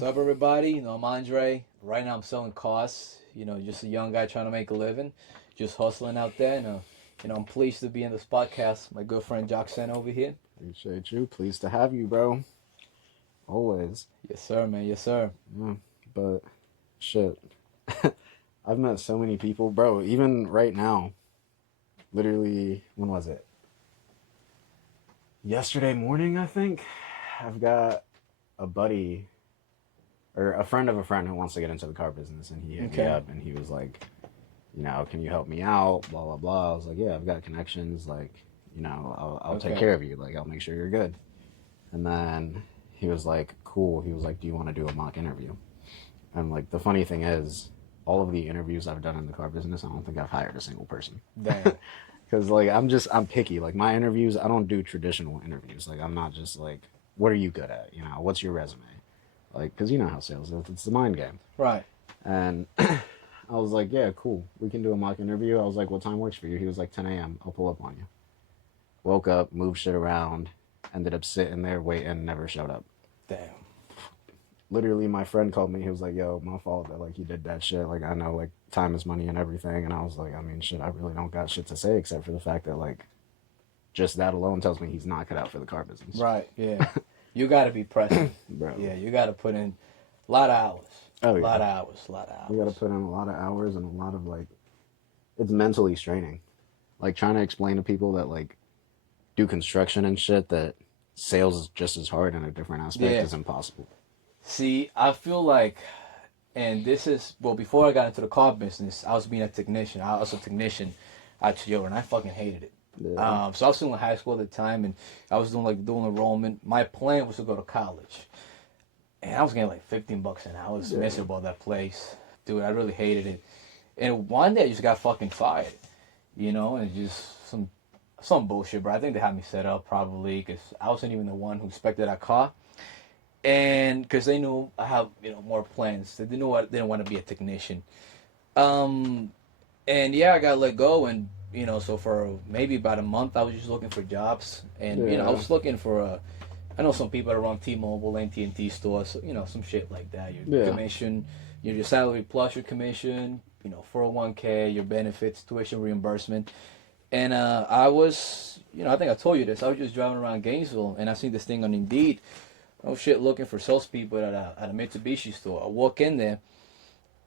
What's up, everybody? I'm Andrey. Right now, I'm selling cars. Just a young guy trying to make a living, just hustling out there. I'm pleased to be in this podcast. My good friend Jocksan over here. Appreciate you. Pleased to have you, bro. Always. Yes, sir, man. Yes, sir. Yeah, but shit. I've met so many people, bro. Even right now, literally, when was it? Yesterday morning, I think. I've got a buddy or a friend of a friend who wants to get into the car business, and he hit me up and he was like, can you help me out? Blah blah blah. I was like, yeah, I've got connections. Like, I'll take care of you. Like, I'll make sure you're good. And then he was like, cool. He was like, do you want to do a mock interview? And like, the funny thing is, all of the interviews I've done in the car business, I don't think I've hired a single person. Damn. Because like, I'm picky. Like, my interviews, I don't do traditional interviews. Like, I'm not just like, what are you good at? What's your resume? Like, because you know how sales is. It's the mind game. Right. And I was like, yeah, cool. We can do a mock interview. I was like, what time works for you? He was like, 10 a.m. I'll pull up on you. Woke up, moved shit around, ended up sitting there waiting, never showed up. Damn. Literally, my friend called me. He was like, yo, my fault that, like, you did that shit. Like, I know, like, time is money and everything. And I was like, I mean, shit, I really don't got shit to say except for the fact that, like, just that alone tells me he's not cut out for the car business. Right, yeah. You got to be present. Bro. Yeah, you got to put in a lot of hours. Oh, yeah. A lot of hours. You got to put in a lot of hours and a lot of, like, it's mentally straining. Like, trying to explain to people that, like, do construction and shit that sales is just as hard in a different aspect is impossible. See, I feel like, and this is, well, before I got into the car business, I was being a technician. I was a technician at Youre, and I fucking hated it. Yeah. So I was still in high school at the time, and I was doing dual enrollment. My plan was to go to college, and I was getting like $15 an hour. I was miserable at that place, dude. I really hated it. And one day I just got fucking fired, and just some bullshit, bro. I think they had me set up probably because I wasn't even the one who inspected that car, and because they knew I have more plans. They didn't want to be a technician, and yeah, I got let go and. So for maybe about a month, I was just looking for jobs, and I was looking for I know some people that run T-Mobile, AT&T stores, so, some shit like that. Your commission, your salary plus your commission, 401k, your benefits, tuition reimbursement, and I was, I think I told you this. I was just driving around Gainesville, and I seen this thing on Indeed. Oh shit, looking for salespeople at a Mitsubishi store. I walk in there.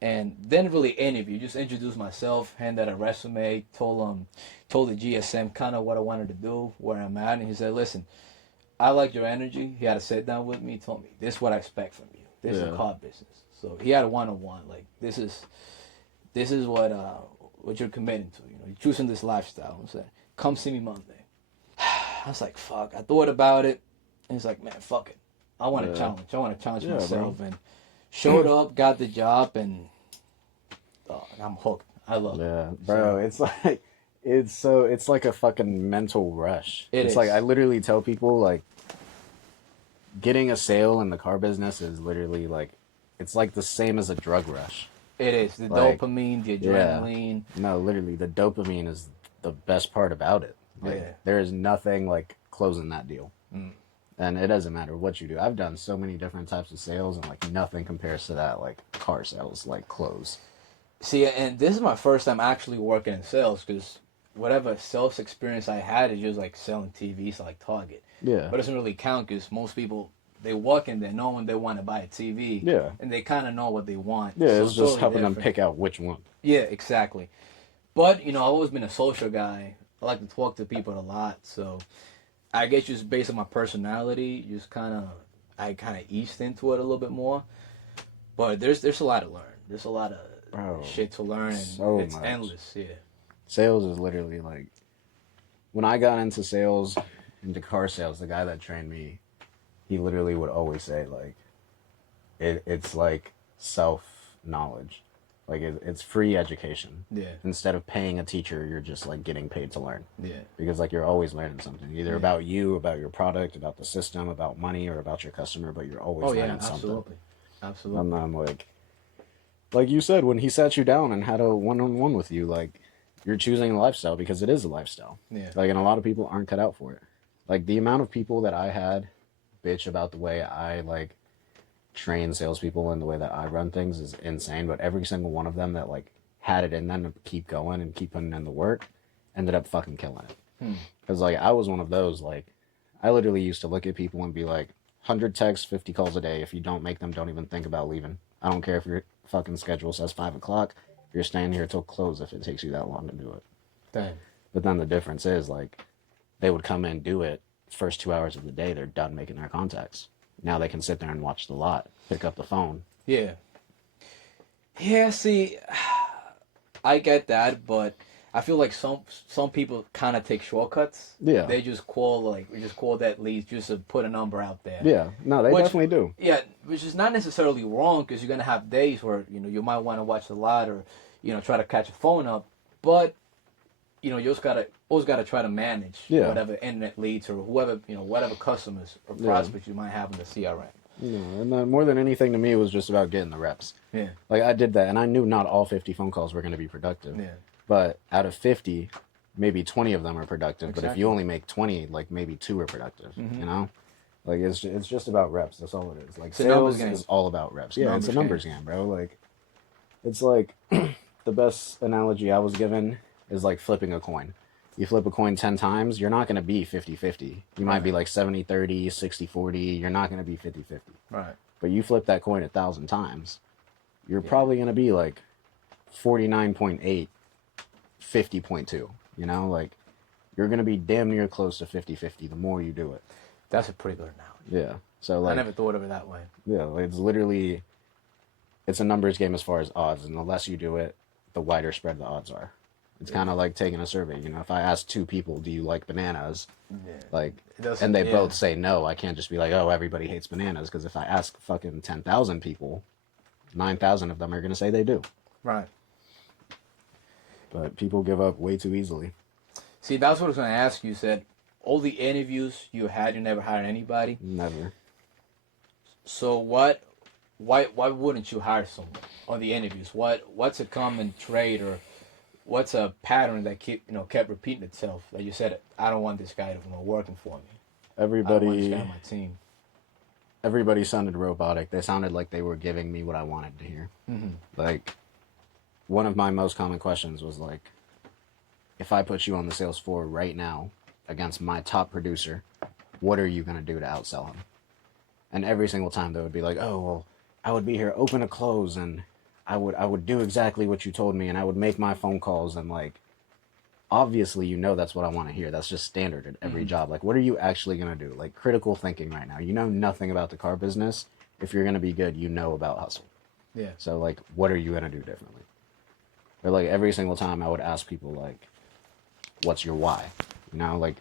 And didn't really interview, just introduced myself, handed a resume, told the GSM kind of what I wanted to do, where I'm at, and he said, listen, I like your energy. He had to sit down with me, told me, this is what I expect from you. This is a car business. So he had a one-on-one, like, this is what you're committing to, you're choosing this lifestyle. I said, come see me Monday. I was like, fuck, I thought about it, and he's like, man, fuck it. I want to challenge. I want to challenge myself, bro. And showed up, got the job, and I'm hooked. I love it. Yeah, bro. It's like it's like a fucking mental rush. It's like I literally tell people like getting a sale in the car business is literally like it's like the same as a drug rush. It is the dopamine, the adrenaline. Yeah. No, literally the dopamine is the best part about it. Like, there is nothing like closing that deal. And it doesn't matter what you do. I've done so many different types of sales, and like nothing compares to that, like car sales, like close. See, and this is my first time actually working in sales because whatever sales experience I had is just like selling TVs to like Target. Yeah. But it doesn't really count because most people, they walk in there knowing they want to buy a TV. Yeah. And they kind of know what they want. Yeah, so it's just helping them pick out which one. Yeah, exactly. But, I've always been a social guy. I like to talk to people a lot, so I guess just based on my personality, I kind of eased into it a little bit more. But there's a lot to learn. There's a lot of shit to learn, and it's endless. Yeah. Sales is literally like when I got into sales, into car sales. The guy that trained me, he literally would always say like, it's like self knowledge. Like, it's free education. Yeah. Instead of paying a teacher, you're just, like, getting paid to learn. Yeah. Because, like, you're always learning something. Either about you, about your product, about the system, about money, or about your customer, but you're always learning something. Absolutely. Absolutely. And then, like you said, when he sat you down and had a one-on-one with you, like, you're choosing a lifestyle because it is a lifestyle. Yeah. Like, and a lot of people aren't cut out for it. Like, the amount of people that I had bitch about the way I, like, train salespeople in the way that I run things is insane. But every single one of them that like had it in them to keep going and keep putting in the work ended up fucking killing it. Because like I was one of those, like I literally used to look at people and be like, 100 texts, 50 calls a day. If you don't make them, don't even think about leaving. I don't care if your fucking schedule says 5 o'clock. You're staying here till close if it takes you that long to do it. Damn. But then the difference is like they would come in, do it, first 2 hours of the day, they're done making their contacts. Now they can sit there and watch the lot, pick up the phone. Yeah. Yeah, see, I get that, but I feel like some people kind of take shortcuts. Yeah. They just call that lead just to put a number out there. Yeah. No, they definitely do. Yeah, which is not necessarily wrong because you're gonna have days where you might want to watch the lot or try to catch a phone up, but you just always gotta try to manage whatever internet leads or whoever whatever customers or prospects you might have in the CRM. Yeah, and then more than anything to me it was just about getting the reps. Yeah. Like I did that, and I knew not all 50 phone calls were going to be productive. Yeah. But out of 50, maybe 20 of them are productive. Exactly. But if you only make 20, like maybe 2 are productive. You know, like it's just about reps. That's all it is. Like sales is all about reps. Yeah, it's a numbers game, bro. Like it's like the best analogy I was given is like flipping a coin. You flip a coin 10 times, you're not going to be 50-50. You might be like 70-30, 60-40. You're not going to be 50-50. Right. But you flip that coin 1,000 times, you're probably going to be like 49.8, 50.2. You know, like you're going to be damn near close to 50-50 the more you do it. That's a pretty good analogy. Yeah. So like I never thought of it that way. Yeah, like it's literally, it's a numbers game as far as odds. And the less you do it, the wider spread the odds are. It's kind of like taking a survey. If I ask 2 people, do you like bananas? Yeah. Like, and they both say no. I can't just be like, oh, everybody hates bananas. Because if I ask fucking 10,000 people, 9,000 of them are going to say they do. Right. But people give up way too easily. See, that's what I was going to ask you. You said all the interviews you had, you never hired anybody? Never. So why wouldn't you hire someone on the interviews? What's a common trait or what's a pattern that kept repeating itself? That you said, I don't want this guy working for me. Everybody, I don't want this guy on my team. Everybody sounded robotic. They sounded like they were giving me what I wanted to hear. Like, one of my most common questions was like, if I put you on the sales floor right now against my top producer, what are you going to do to outsell him? And every single time they would be like, oh, well, I would be here open to close and I would do exactly what you told me and I would make my phone calls and like, obviously, that's what I want to hear. That's just standard at every job. Like, what are you actually going to do? Like, critical thinking right now. You know nothing about the car business. If you're going to be good, you know about hustle. Yeah. So, like, what are you going to do differently? Or, like, every single time I would ask people, like, what's your why? Like,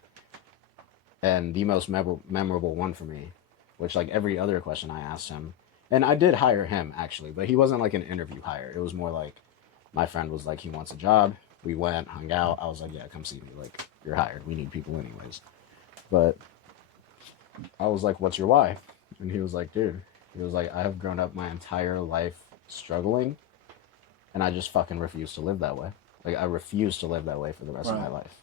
and the most memorable one for me, which, like, every other question I asked him, and I did hire him, actually, but he wasn't, like, an interview hire. It was more like, my friend was like, he wants a job. We went, hung out. I was like, yeah, come see me. Like, you're hired. We need people anyways. But I was like, what's your why? And he was like, dude, I have grown up my entire life struggling, and I just fucking refuse to live that way. Like, I refuse to live that way for the rest of my life.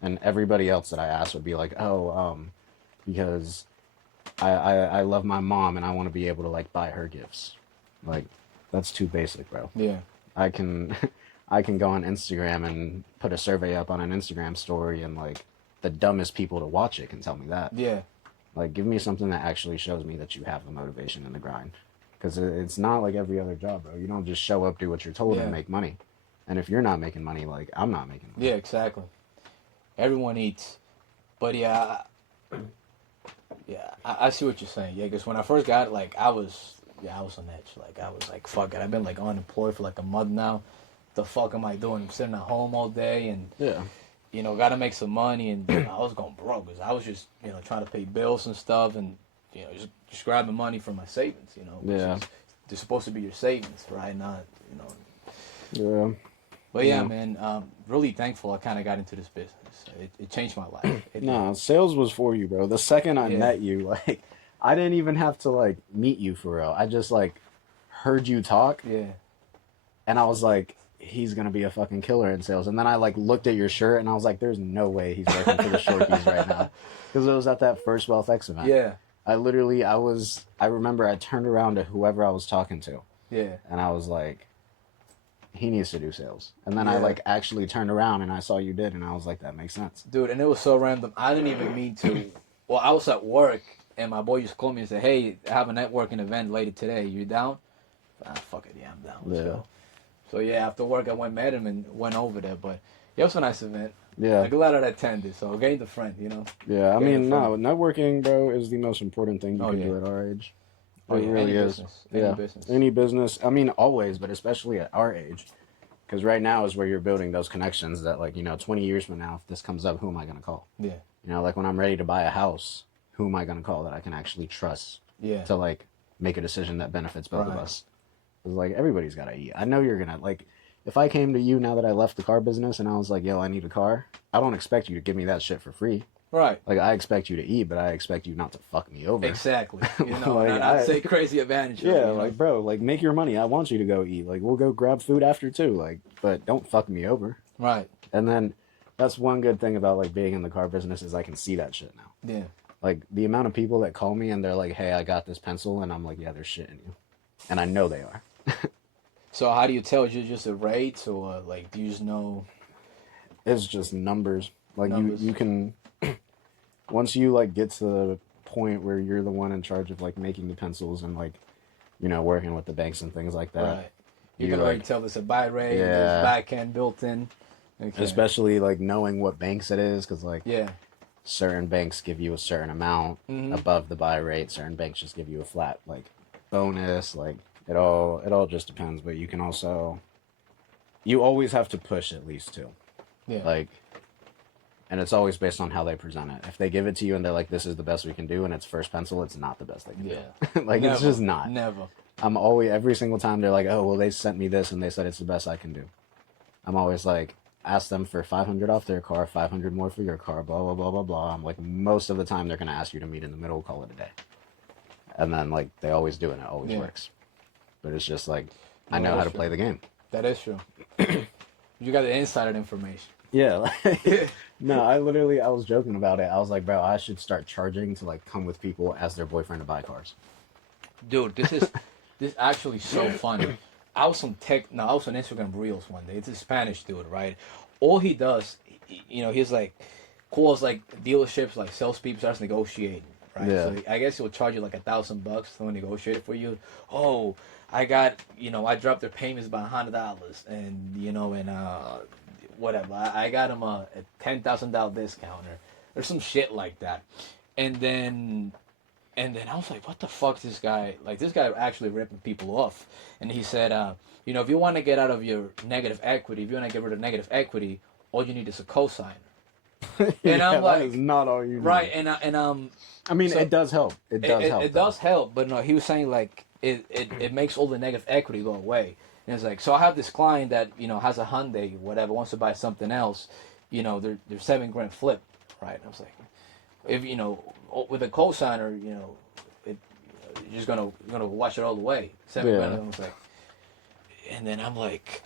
And everybody else that I asked would be like, because I love my mom and I want to be able to, like, buy her gifts. Like, that's too basic, bro. Yeah. I can go on Instagram and put a survey up on an Instagram story and, like, the dumbest people to watch it can tell me that. Yeah. Like, give me something that actually shows me that you have the motivation and the grind. Because it's not like every other job, bro. You don't just show up, do what you're told, and make money. And if you're not making money, like, I'm not making money. Yeah, exactly. Everyone eats. But, yeah, I see what you're saying. Yeah, because when I first got it, like, I was on edge. Like, I was like, fuck it. I've been, like, unemployed for, like, a month now. The fuck am I doing? I'm sitting at home all day and, got to make some money. And I was going broke because I was just, trying to pay bills and stuff and, just grabbing money from my savings, They're supposed to be your savings, right? Not, Yeah. But yeah, man, really thankful I kind of got into this business. It changed my life. Sales was for you, bro. The second I met you, like, I didn't even have to, like, meet you for real. I just, like, heard you talk. Yeah. And I was like, he's going to be a fucking killer in sales. And then I, like, looked at your shirt and I was like, there's no way he's working for the Shorties right now. Because it was at that first Wealth X event. Yeah. I remember I turned around to whoever I was talking to. Yeah. And I was like, he needs to do sales. And then I Yeah. like actually turned around and I saw you did, and I was like, that makes sense. Dude, and it was so random. I didn't even mean to. Well, I was at work, and my boy just called me and said, "Hey, I have a networking event later today. You down?" Fuck it, yeah, I'm down. Let's go. So yeah, after work, I met him and went over there. But yeah, it was a nice event. Yeah. I'm glad I attended. So gained a friend, you know. Yeah, I mean, no, networking, bro, is the most important thing you can do at our age. It really is. Any business. I mean, always, but especially at our age. Because right now is where you're building those connections that, like, 20 years from now, if this comes up, who am I going to call? Yeah. Like when I'm ready to buy a house, who am I going to call that I can actually trust to, like, make a decision that benefits both of us? Because, like, everybody's got to eat. I know you're going to, like, if I came to you now that I left the car business and I was like, yo, I need a car, I don't expect you to give me that shit for free. Right. Like, I expect you to eat, but I expect you not to fuck me over. Exactly. Like, not take crazy advantage of it. Yeah, like, bro, like, make your money. I want you to go eat. Like, we'll go grab food after, too. Like, but don't fuck me over. Right. And then that's one good thing about, like, being in the car business is I can see that shit now. Yeah. Like, the amount of people that call me and they're like, hey, I got this pencil. And I'm like, yeah, they're shitting you. And I know they are. So how do you tell? Is it just a rate, or like, do you just know? It's just numbers. Like you can, once you like get to the point where you're the one in charge of like making the pencils and like, working with the banks and things like that. Right. You can already tell there's a buy rate, there's back end built in. Okay. Especially like knowing what banks it is, because like certain banks give you a certain amount above the buy rate. Certain banks just give you a flat like bonus. Like it all just depends. But you can also, you always have to push at least too. Yeah. Like, and it's always based on how they present it. If they give it to you and they're like, this is the best we can do, and it's first pencil, it's not the best they can do. Like, never, it's just not. Never. I'm always, every single time they're like, oh, well, they sent me this and they said it's the best I can do. I'm always like, ask them for $500 off their car, $500 more for your car, blah, blah, blah, blah, blah. I'm like, most of the time they're going to ask you to meet in the middle, call it a day. And then, like, they always do, and it always works. But it's just like, I know how to play the game. That is true. You got the insider information. Yeah. Like, no, I was joking about it. I was like, bro, I should start charging to, like, come with people as their boyfriend to buy cars. Dude, this is actually so funny. I was on Instagram Reels one day. It's a Spanish dude, right? All he does, he's like, calls like dealerships, like salespeople, starts negotiating, right? Yeah. So I guess he'll charge you like $1,000 to negotiate for you. Oh, I got, I dropped their payments by $100, and whatever. I got him a $10,000 discount or some shit like that, and then I was like, what the fuck, this guy actually ripping people off. And he said, if you want to get out of your negative equity, if you want to get rid of negative equity, all you need is a cosigner. And I'm like, that is not all you need. Right, and I mean, so it does help. It does help, but no, he was saying like it makes all the negative equity go away. And it's like, so I have this client that has a Hyundai, whatever, wants to buy something else, they're $7,000 flip, right? And I was like, if with a cosigner, you're just gonna wash it all away. $7,000. I was like, and then I'm like,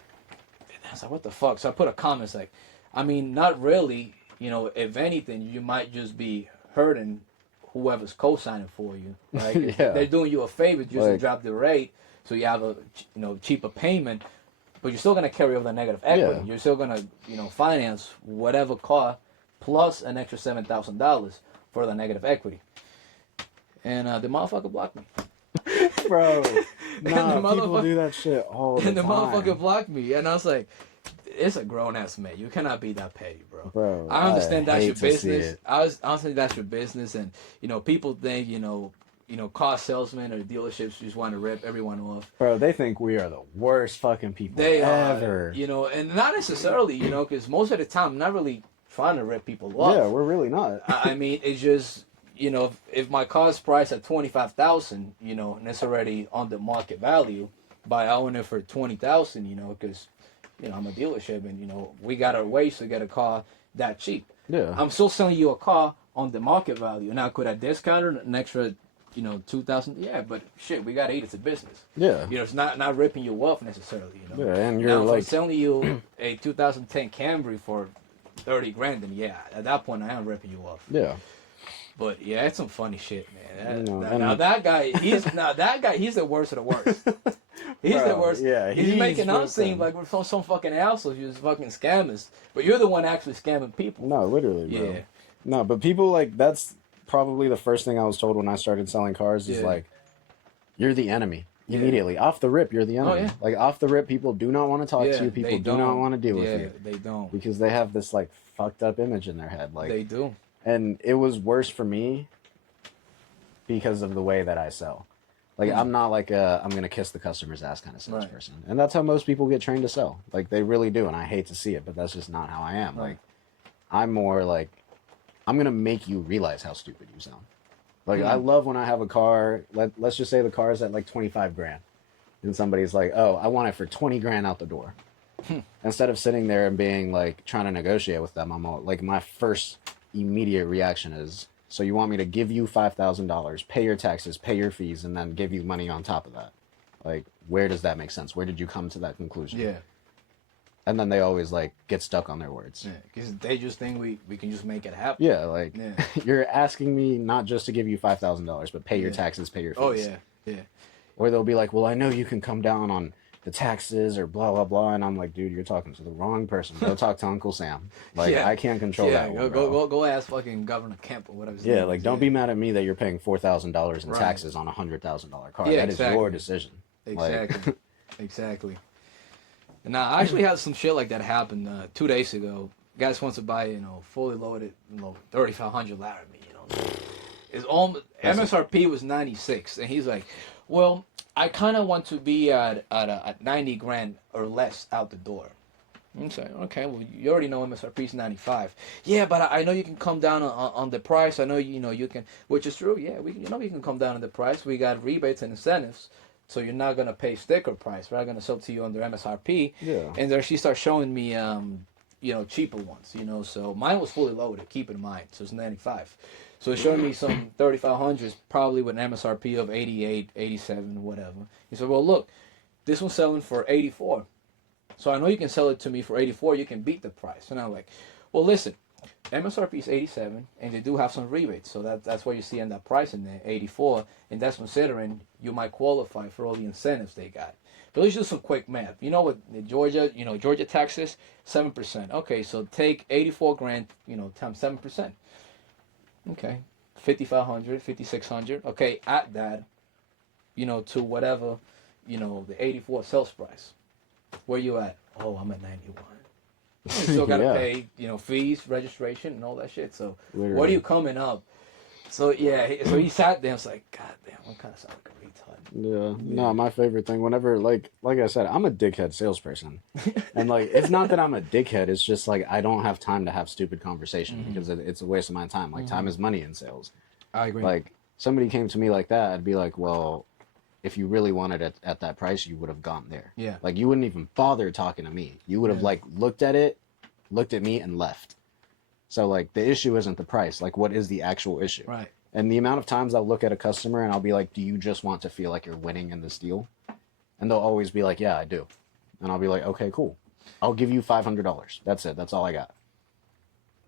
I was like, what the fuck? So I put a comment, it's like, I mean, not really. If anything, you might just be hurting whoever's co-signing for you. Right? They're doing you a favor just to drop the rate, so you have a cheaper payment, but you're still gonna carry over the negative equity. You're still gonna finance whatever car plus an extra $7,000 for the negative equity. And the motherfucker blocked me. Bro, no, people do that shit all the time. And the motherfucker blocked me, and I was like, it's a grown ass man. You cannot be that petty, bro. Bro, I understand that's your business. I understand that's your business, and people think car salesmen or dealerships just want to rip everyone off. Bro, they think we are the worst fucking people ever. And not necessarily, because most of the time I'm not really trying to rip people off. Yeah, we're really not. I mean, it's just if my car's priced at $25,000, and it's already on the market value, but I own it for $20,000, because I'm a dealership, and we got our ways to get a car that cheap. Yeah. I'm still selling you a car on the market value. Now, could I discount it an extra, $2,000? Yeah, but shit, we gotta eat. It's a business. Yeah. It's not ripping you off necessarily. Yeah, and you're now, like, if I'm selling you a 2010 Camry for $30,000, then yeah, at that point I am ripping you off. Yeah. But yeah, it's some funny shit, man. You know, Now that guy, he's the worst of the worst. He's the Bro, worst. yeah, He's making us freaking- seem like we're some fucking assholes. You're just fucking scammers, but you're the one actually scamming people. No, literally, bro. Yeah. No, but people like that's probably the first thing I was told when I started selling cars is Yeah. like, you're the enemy. Yeah. Immediately off the rip, you're the enemy. yeah. Like off the rip, people do not want to talk to you. People they do not don't. want to deal with Yeah, you they don't. because they have this like fucked up image in their head. Like They do. and it was worse for me because of the way that I sell. Like I'm not like I'm gonna kiss the customer's ass kind of salesperson, and that's how most people get trained to sell. Like they really do, and I hate to see it, but that's just not how I am. Right. Like I'm more like I'm gonna make you realize how stupid you sound. Like I love when I have a car. Let's just say the car is at like 25 grand, and somebody's like, "Oh, I want it for 20 grand out the door." Instead of sitting there and being like trying to negotiate with them, I'm all, like my first immediate reaction is, so you want me to give you $5,000, pay your taxes, pay your fees, and then give you money on top of that? Like, where does that make sense? Where did you come to that conclusion? Yeah. And then they always like get stuck on their words. Yeah, because they just think we can just make it happen. Yeah, like Yeah. you're asking me not just to give you $5,000, but pay your taxes, pay your fees. Oh yeah, yeah. Or they'll be like, well, I know you can come down on the taxes or blah blah blah, and I'm like, dude, you're talking to the wrong person. Go talk to Uncle Sam. Like Yeah. I can't control that one, bro. Go ask fucking Governor Kemp or whatever. his Yeah, name like is. don't be mad at me that you're paying $4,000 in Right. taxes on a $100,000 car. Yeah, That is exactly. your decision. Exactly. Like, Exactly. And I actually had some shit like that happen 2 days ago. Guys wants to buy, fully loaded, 3,500 Laramie, It's almost, MSRP was 96, and he's like, well, I kind of want to be at 90 grand or less out the door. I'm saying, okay, well, you already know MSRP is 95. Yeah, but I know you can come down on the price. I know, you can, which is true. Yeah, we can come down on the price. We got rebates and incentives. So you're not going to pay sticker price. We're not going to sell to you under MSRP. Yeah. And there she starts showing me, cheaper ones, So mine was fully loaded, keep in mind. So it's 95. So it's showing me some 3,500s, probably with an MSRP of 88, 87, whatever. He said, well, look, this one's selling for 84. So I know you can sell it to me for 84. You can beat the price. And I'm like, well, listen, MSRP is 87, and they do have some rebates. So that's why you see in that price in there, 84. And that's considering you might qualify for all the incentives they got. But let's do some quick math. You know what Georgia, Georgia taxes, 7%. Okay, so take 84 grand, times 7%. Okay, 5,500, 5,600. Okay, add that, to whatever, the 84 sales price. Where you at? Oh, I'm at 91. You still gotta Yeah. pay, fees, registration, and all that shit. So Literally. what are you coming up? So yeah, so he sat there and was like, God damn, I'm kind of sound like a retard. Yeah. No, my favorite thing, whenever, like I said, I'm a dickhead salesperson. And, like, it's not that I'm a dickhead. It's just, like, I don't have time to have stupid conversation because it's a waste of my time. Like, time is money in sales. I agree. Like, somebody came to me like that, I'd be like, well, if you really wanted it at that price, you would have gone there. Yeah. Like, you wouldn't even bother talking to me. You would have, like, looked at me, and left. So, like, the issue isn't the price. Like, what is the actual issue? Right. And the amount of times I'll look at a customer and I'll be like, do you just want to feel like you're winning in this deal? And they'll always be like, yeah, I do. And I'll be like, okay, cool. I'll give you $500. That's it. That's all I got.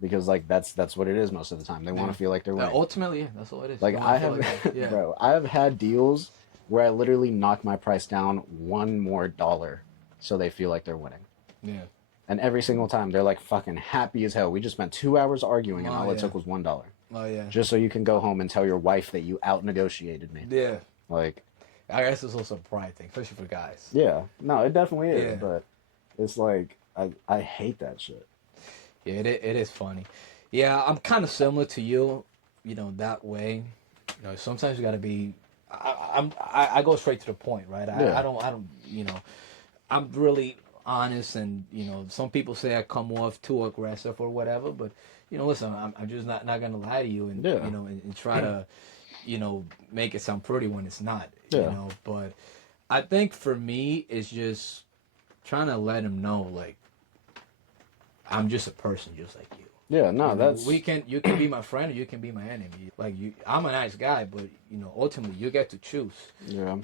Because, like, that's what it is most of the time. They want to feel like they're winning. Ultimately, yeah, that's all it is. Like, You wanna I feel have, like that. Yeah. bro, I have had deals where I literally knock my price down $1 more so they feel like they're winning. Yeah. And every single time they're like fucking happy as hell. We just spent 2 hours arguing and all it took was $1. Oh yeah. Just so you can go home and tell your wife that you out negotiated me. Yeah. Like, I guess it's also a pride thing, especially for guys. yeah, no, it definitely is. Yeah. But it's like I hate that shit. Yeah, it is funny. Yeah, I'm kind of similar to you, that way. Sometimes you got to be. I go straight to the point, right? I don't. I'm really honest, and some people say I come off too aggressive or whatever, but listen, I'm just not gonna lie to you, and and try to, make it sound pretty when it's not, But I think for me, it's just trying to let him know, like, I'm just a person, just like you. Yeah, no, that's you can be my friend or you can be my enemy. Like, I'm a nice guy, but ultimately you get to choose. yeah.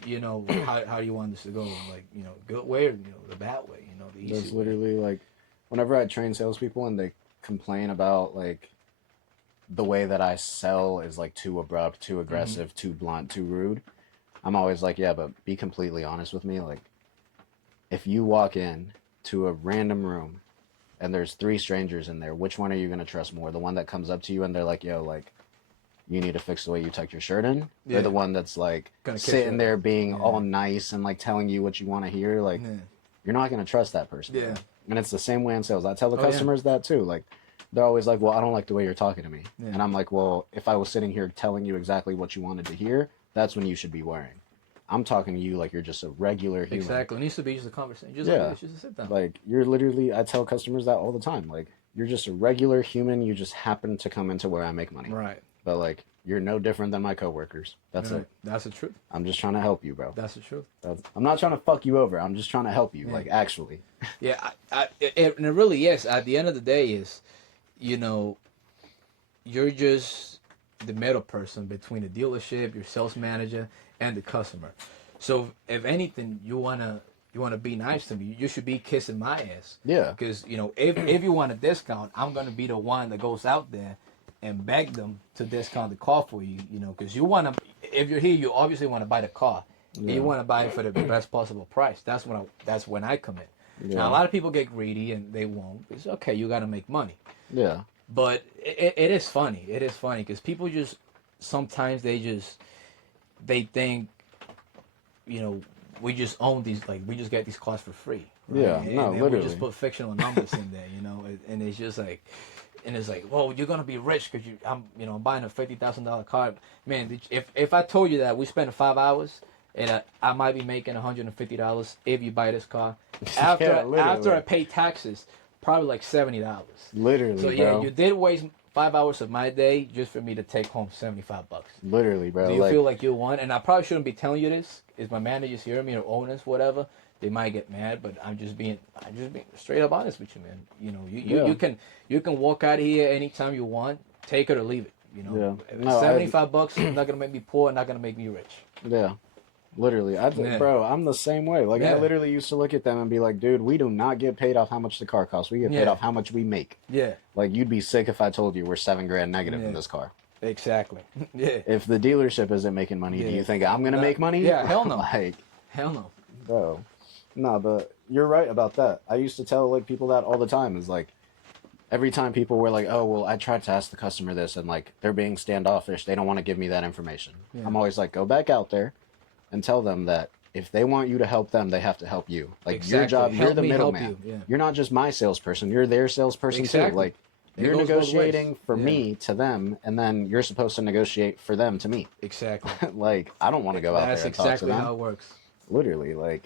How you want this to go, like, good way or the bad way, the easy That's way. literally like, whenever I train salespeople and they complain about like the way that I sell is like too abrupt, too aggressive, too blunt, too rude, I'm always like, yeah, but be completely honest with me. Like, if you walk in to a random room and there's 3 strangers in there, which one are you going to trust more? The one that comes up to you and they're like, yo, like, you need to fix the way you tuck your shirt in? Yeah. Or the one that's like sitting there being all nice and like telling you what you want to hear? Like, you're not going to trust that person. Yeah. And it's the same way in sales. I tell the customers that too. Like, they're always like, well, I don't like the way you're talking to me. Yeah. And I'm like, well, if I was sitting here telling you exactly what you wanted to hear, that's when you should be worrying. I'm talking to you like you're just a regular human. Exactly. It needs to be just a conversation. Just like just a sit down. Like, you're literally, I tell customers that all the time. Like, you're just a regular human. You just happen to come into where I make money. Right. But, like, you're no different than my coworkers. That's it. That's the truth. I'm just trying to help you, bro. That's the truth. I'm not trying to fuck you over. I'm just trying to help you, like, actually. Yeah, and it really is. At the end of the day is, you know, you're just the middle person between the dealership, your sales manager, and the customer. So if anything, you wanna be nice to me, you should be kissing my ass. Yeah. Because, you know, if you want a discount, I'm gonna be the one that goes out there and beg them to discount the car for you. You know, because you wanna, if you're here, you obviously want to buy the car. Yeah. You want to buy it for the best possible price. That's when I come in. Yeah. Now a lot of people get greedy and they won't. It's okay. You got to make money. Yeah. But it is funny. It is funny because people just sometimes they think, you know, we just own these, like we just get these cars for free. Right? Yeah. And no, literally. We just put fictional numbers in there, you know, and it's just like. And it's like, well, you're gonna be rich because I'm buying a $50,000 car. Man, if I told you that we spent 5 hours and I might be making $150 if you buy this car, after I pay taxes, probably like $70. Literally, so yeah, bro. You did waste 5 hours of my day just for me to take home $75. Literally, bro. Do you feel like you won? And I probably shouldn't be telling you this. If my managers hear me or owners, whatever, they might get mad. But I'm just being straight up honest with you, man. You know, you can walk out of here anytime you want, take it or leave it. You know, $75 is not gonna make me poor, not gonna make me rich. Yeah. Literally, bro, I'm the same way. Like, I literally used to look at them and be like, dude, we do not get paid off how much the car costs. We get paid off how much we make. Yeah. Like, you'd be sick if I told you we're $7,000 negative in this car. Exactly. Yeah. If the dealership isn't making money, do you think I'm going to make money? Yeah, hell no. Like, hell no. Bro. No, but you're right about that. I used to tell, like, people that all the time. Is like, every time people were like, oh, well, I tried to ask the customer this, and, like, they're being standoffish. They don't want to give me that information. Yeah. I'm always like, go back out there and tell them that if they want you to help them, they have to help you. Like, exactly. Your job, you're the middleman. You. Yeah. You're not just my salesperson. You're their salesperson too. Like, you're negotiating for me to them, and then you're supposed to negotiate for them to me. Exactly. Like, I don't want to go out there and talk to them. That's exactly how it works. Literally, like.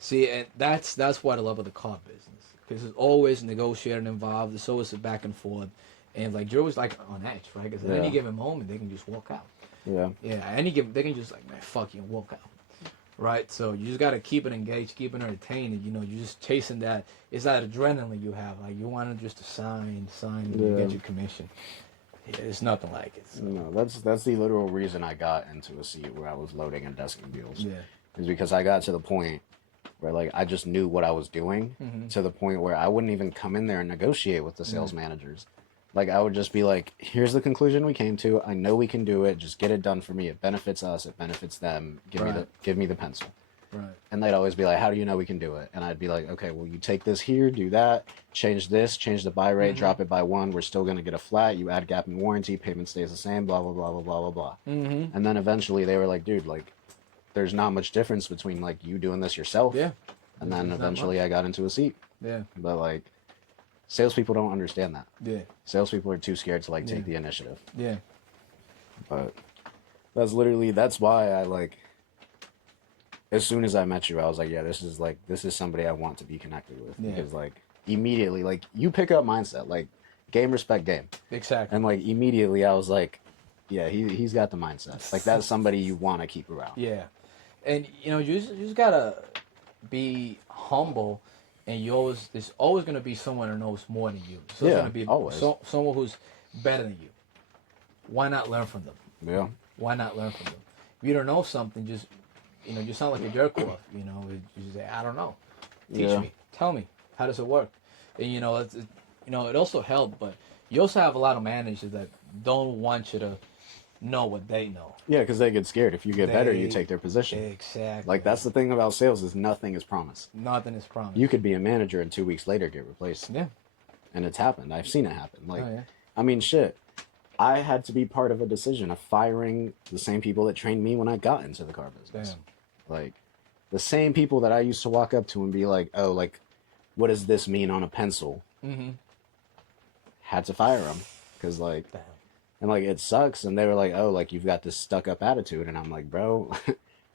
See, and that's what I love of the car business. Because there's always negotiating involved. There's always a back and forth. And, like, you're always, like, on edge, right? Because at any given moment, they can just walk out. Yeah. Yeah, they can just like, man, fuck you, and walk out. Right? So you just got to keep it engaged, keep it entertained. And, you know, you're just chasing that. It's that adrenaline you have. Like, you want to just sign, and you get your commission. Yeah, it's nothing like it. So. No, that's the literal reason I got into a seat where I was loading and desking deals. Yeah. Is because I got to the point where, like, I just knew what I was doing to the point where I wouldn't even come in there and negotiate with the sales managers. Like, I would just be like, here's the conclusion we came to. I know we can do it. Just get it done for me. It benefits us. It benefits them. Give me the pencil. Right. And they'd always be like, how do you know we can do it? And I'd be like, okay, well, you take this here, do that, change this, change the buy rate, drop it by 1. We're still going to get a flat. You add gap and warranty. Payment stays the same, blah, blah, blah, blah, blah, blah, blah. And then eventually they were like, dude, like, there's not much difference between, like, you doing this yourself. Yeah. And then eventually I got into a seat. Yeah. But, like, salespeople don't understand that. Yeah. Salespeople are too scared to, like, take the initiative. Yeah. But that's why I, like, as soon as I met you, I was like, yeah, this is somebody I want to be connected with. Yeah. Because, like, immediately, like, you pick up mindset, like, game, respect, game. Exactly. And, like, immediately I was like, yeah, he's got the mindset. Like, that's somebody you want to keep around. Yeah. And, you know, you just got to be humble. And there's always going to be someone who knows more than you. So there's going to be someone who's better than you. Why not learn from them? Yeah. Why not learn from them? If you don't know something, just sound like a jerk off. You know, you just say, I don't know. Teach me. Tell me. How does it work? And, it also helped. But you also have a lot of managers that don't want you to know what they know. Yeah, because they get scared. If you get better, you take their position. Exactly. Like, that's the thing about sales is nothing is promised. Nothing is promised. You could be a manager and 2 weeks later get replaced. Yeah. And it's happened. I've seen it happen. Like, Oh, yeah. I mean, shit. I had to be part of a decision of firing the same people that trained me when I got into the car business. Damn. Like, the same people that I used to walk up to and be like, oh, like, what does this mean on a pencil? Mm-hmm. Had to fire them. Because, like, Damn. and, like, it sucks. And they were like, oh, like, you've got this stuck-up attitude. And I'm like, bro,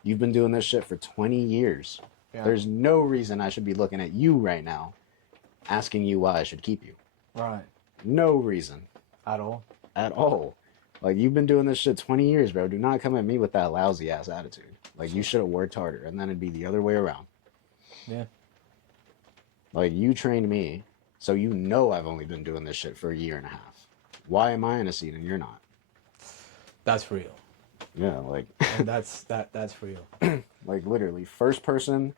you've been doing this shit for 20 years. Yeah. There's no reason I should be looking at you right now asking you why I should keep you. Right. No reason. At all? At all. Like, you've been doing this shit 20 years, bro. Do not come at me with that lousy-ass attitude. Like, you should have worked harder. And then it'd be the other way around. Yeah. Like, you trained me, so you know I've only been doing this shit for a year and a half. Why am I in a seat and you're not? That's real. Yeah, like... and that's real. Like, literally, first person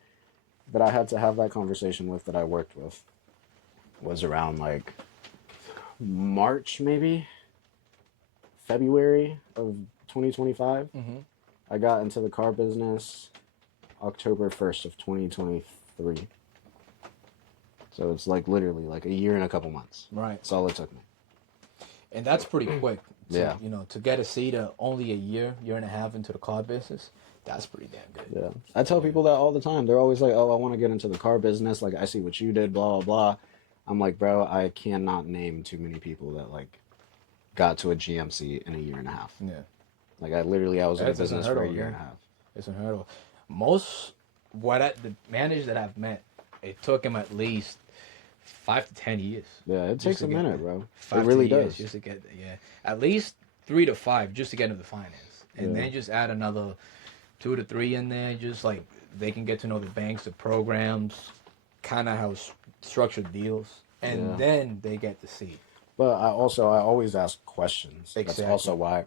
that I had to have that conversation with that I worked with was around, like, March, maybe? February of 2025. Mm-hmm. I got into the car business October 1st of 2023. So it's, like, literally, like, a year and a couple months. Right. That's all it took me. And that's pretty quick. Yeah. You know, to get a seat only a year and a half into the car business, that's pretty damn good. Yeah. I tell people that all the time. They're always like, oh, I want to get into the car business. Like, I see what you did, blah, blah, blah. I'm like, bro, I cannot name too many people that, like, got to a GMC in a year and a half. Yeah. Like, I was in the business for a year and a half. It's unheard of. Most, the managers that I've met, it took them at least 5 to 10 years. Yeah, it takes a minute, bro. 5 it really years does. Just to get, at least 3 to 5 just to get into the finance. And then just add another 2 to 3 in there, just like they can get to know the banks, the programs, kind of how structured deals, and then they get to see. But I always ask questions. Exactly. That's also why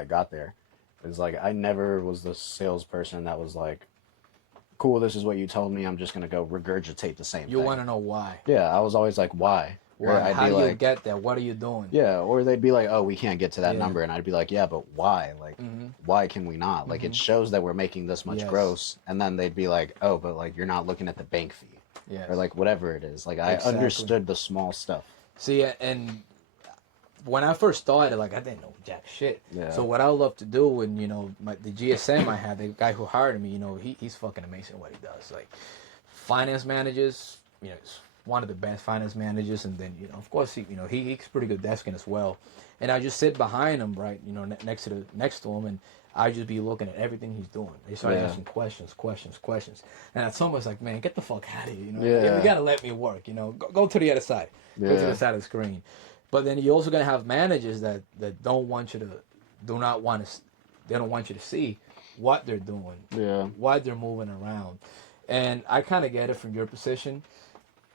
I got there. It's like, I never was the salesperson that was like, cool, this is what you told me, I'm just going to go regurgitate the same thing. You want to know why. Yeah, I was always like, why? Why? How do you get there? What are you doing? Yeah, or they'd be like, oh, we can't get to that number. And I'd be like, yeah, but why? Like, why can we not? Like, it shows that we're making this much gross. And then they'd be like, oh, but, like, you're not looking at the bank fee. Yes. Or, like, whatever it is. Like, I understood the small stuff. See, and when I first started, like, I didn't know jack shit. Yeah. So what I love to do, and, you know, the GSM I had, the guy who hired me, you know, he's fucking amazing what he does. Like, finance managers, you know, he's one of the best finance managers, and then, you know, of course, he's pretty good desking as well. And I just sit behind him, right, you know, next to him, and I just be looking at everything he's doing. They start asking questions. And at some point, it's like, man, get the fuck out of here, you know. You gotta let me work, you know. Go to the other side. Go to the side of the screen. But then you're also gonna have managers that don't want you to see what they're doing, why they're moving around. And I kind of get it from your position.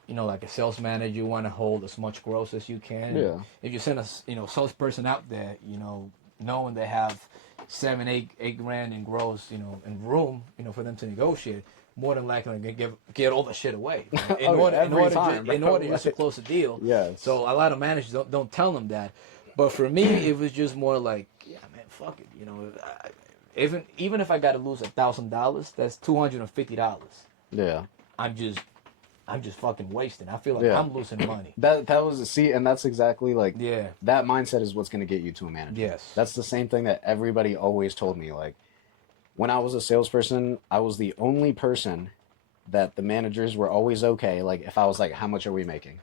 You know, like a sales manager, you want to hold as much gross as you can. Yeah. If you send a salesperson out there, you know, knowing they have 7, 8 grand in gross, you know, in room, you know, for them to negotiate, more than likely to get all the shit away. In order just to close the deal. Yeah. So a lot of managers don't tell them that. But for me, it was just more like, yeah, man, fuck it. You know, even if I got to lose $1,000, that's $250. Yeah. I'm just fucking wasting. I feel like I'm losing money. That was and that's exactly like that mindset is what's going to get you to a manager. Yes. That's the same thing that everybody always told me. Like, when I was a salesperson, I was the only person that the managers were always okay. Like, if I was like, how much are we making?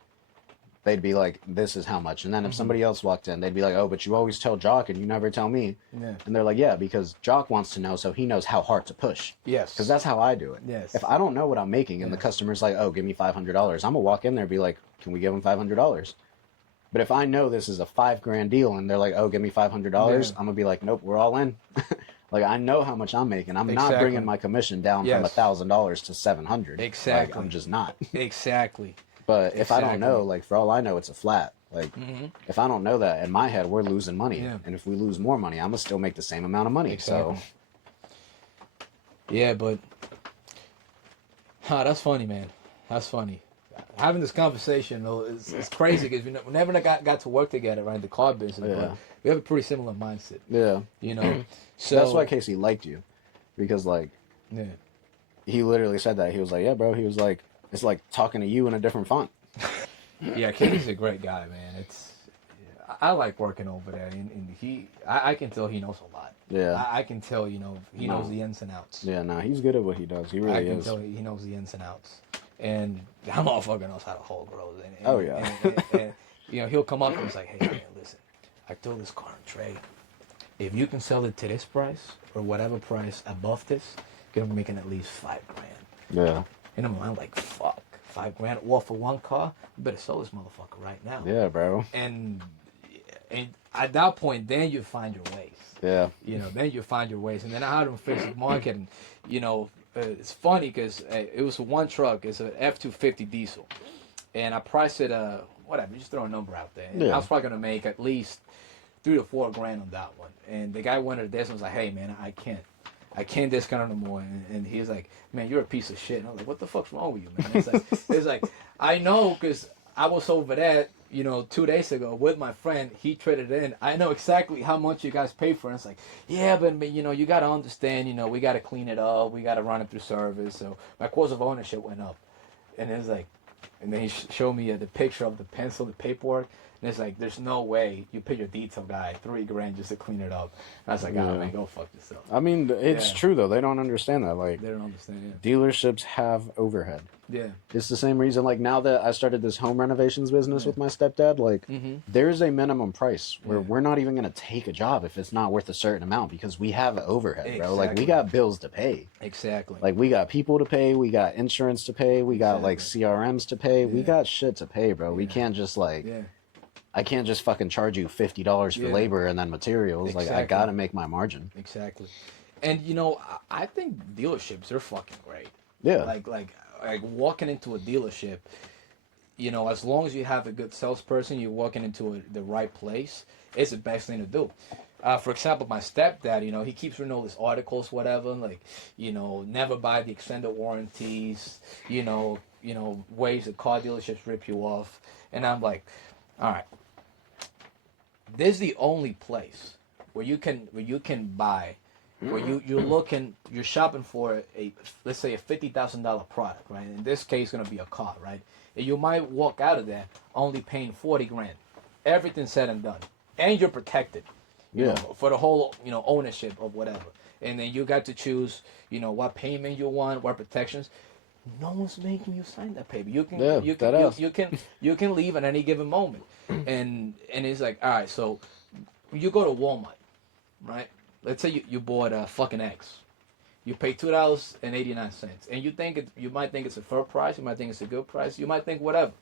They'd be like, this is how much. And then if somebody else walked in, they'd be like, oh, but you always tell Jock and you never tell me. Yeah. And they're like, yeah, because Jock wants to know so he knows how hard to push. Yes. Because that's how I do it. Yes. If I don't know what I'm making and the customer's like, oh, give me $500, I'm going to walk in there and be like, can we give him $500? But if I know this is a $5,000 deal and they're like, oh, give me $500, I'm going to be like, nope, we're all in. Like, I know how much I'm making. I'm not bringing my commission down from $1,000 to $700. Exactly. Like, I'm just not. Exactly. But if I don't know, like, for all I know, it's a flat. Like, if I don't know that, in my head, we're losing money. Yeah. And if we lose more money, I'm going to still make the same amount of money. Exactly. So. Yeah, but... that's funny, man. That's funny. having this conversation though is crazy because we never got to work together, right? The car business, Yeah. but we have a pretty similar mindset, Yeah. you know. So That's why Casey liked you, because like yeah, he literally said that. He was like, "Yeah, bro." He was like, "It's like talking to you in a different font." yeah. Kenny's a great guy, man. I like working over there, and I can tell he knows a lot. Yeah. I can tell, he knows the ins and outs. Yeah. No, he's good at what he does. He really I can is. tell he knows the ins and outs, and that motherfucker knows how to hold grows. And, Oh, yeah. And he'll come up and he's like, "Hey man, listen, I throw this car in trade. If you can sell it to this price or whatever price above this, you're gonna be making at least $5,000." Yeah. And I'm like, "Fuck, $5,000 well for one car? You better sell this motherfucker right now." Yeah, bro. And at that point, then you find your ways. Yeah. Then you find your ways. And then I had him fix the market. And, it's funny because it was one truck. It's an F-250 diesel. And I priced it, whatever, just throw a number out there. And Yeah. I was probably going to make at least $3,000 to $4,000 on that one. And the guy went to this and was like, "Hey, man, I can't discount it no more." And he was like, "Man, you're a piece of shit." And I was like, "What the fuck's wrong with you, man?" It's like I know because I was over there, 2 days ago with my friend. He traded in. I know exactly how much you guys pay for it. And it's like, yeah, but you got to understand, we got to clean it up. We got to run it through service. So my cost of ownership went up. And it's like, and then he showed me the picture of the pencil, the paperwork. And it's like, there's no way you pay your detail guy $3,000 just to clean it up. And I was like, "Oh, man, go fuck yourself." I mean, it's Yeah. true though. They don't understand that. Like, They don't understand. dealerships have overhead. Yeah. It's the same reason, like, now that I started this home renovations business with my stepdad, like, there's a minimum price where we're not even going to take a job if it's not worth a certain amount because we have overhead, bro. Like, we got bills to pay. Exactly. Like, we got people to pay, we got insurance to pay, we got, like, CRMs to pay. We got shit to pay, bro. We can't just, like, I can't just fucking charge you $50 for labor and then materials. Like, I got to make my margin. Exactly. And, I think dealerships are fucking great. Yeah. Like walking into a dealership, as long as you have a good salesperson, you're walking into the right place, it's the best thing to do. For example, my stepdad, he keeps reading all these articles, whatever, like, never buy the extended warranties, ways that car dealerships rip you off. And I'm like, all right, this is the only place where you can buy, where you're shopping for let's say a $50,000 product, right? In this case, it's gonna be a car, right? And you might walk out of there only paying $40,000, everything said and done, and you're protected, for the whole ownership of whatever. And then you got to choose, what payment you want, what protections. No one's making you sign that paper. You can leave at any given moment, and it's like, all right, so you go to Walmart, right? Let's say you bought a fucking eggs. You pay $2.89, and you might think it's a fair price. You might think it's a good price. You might think whatever.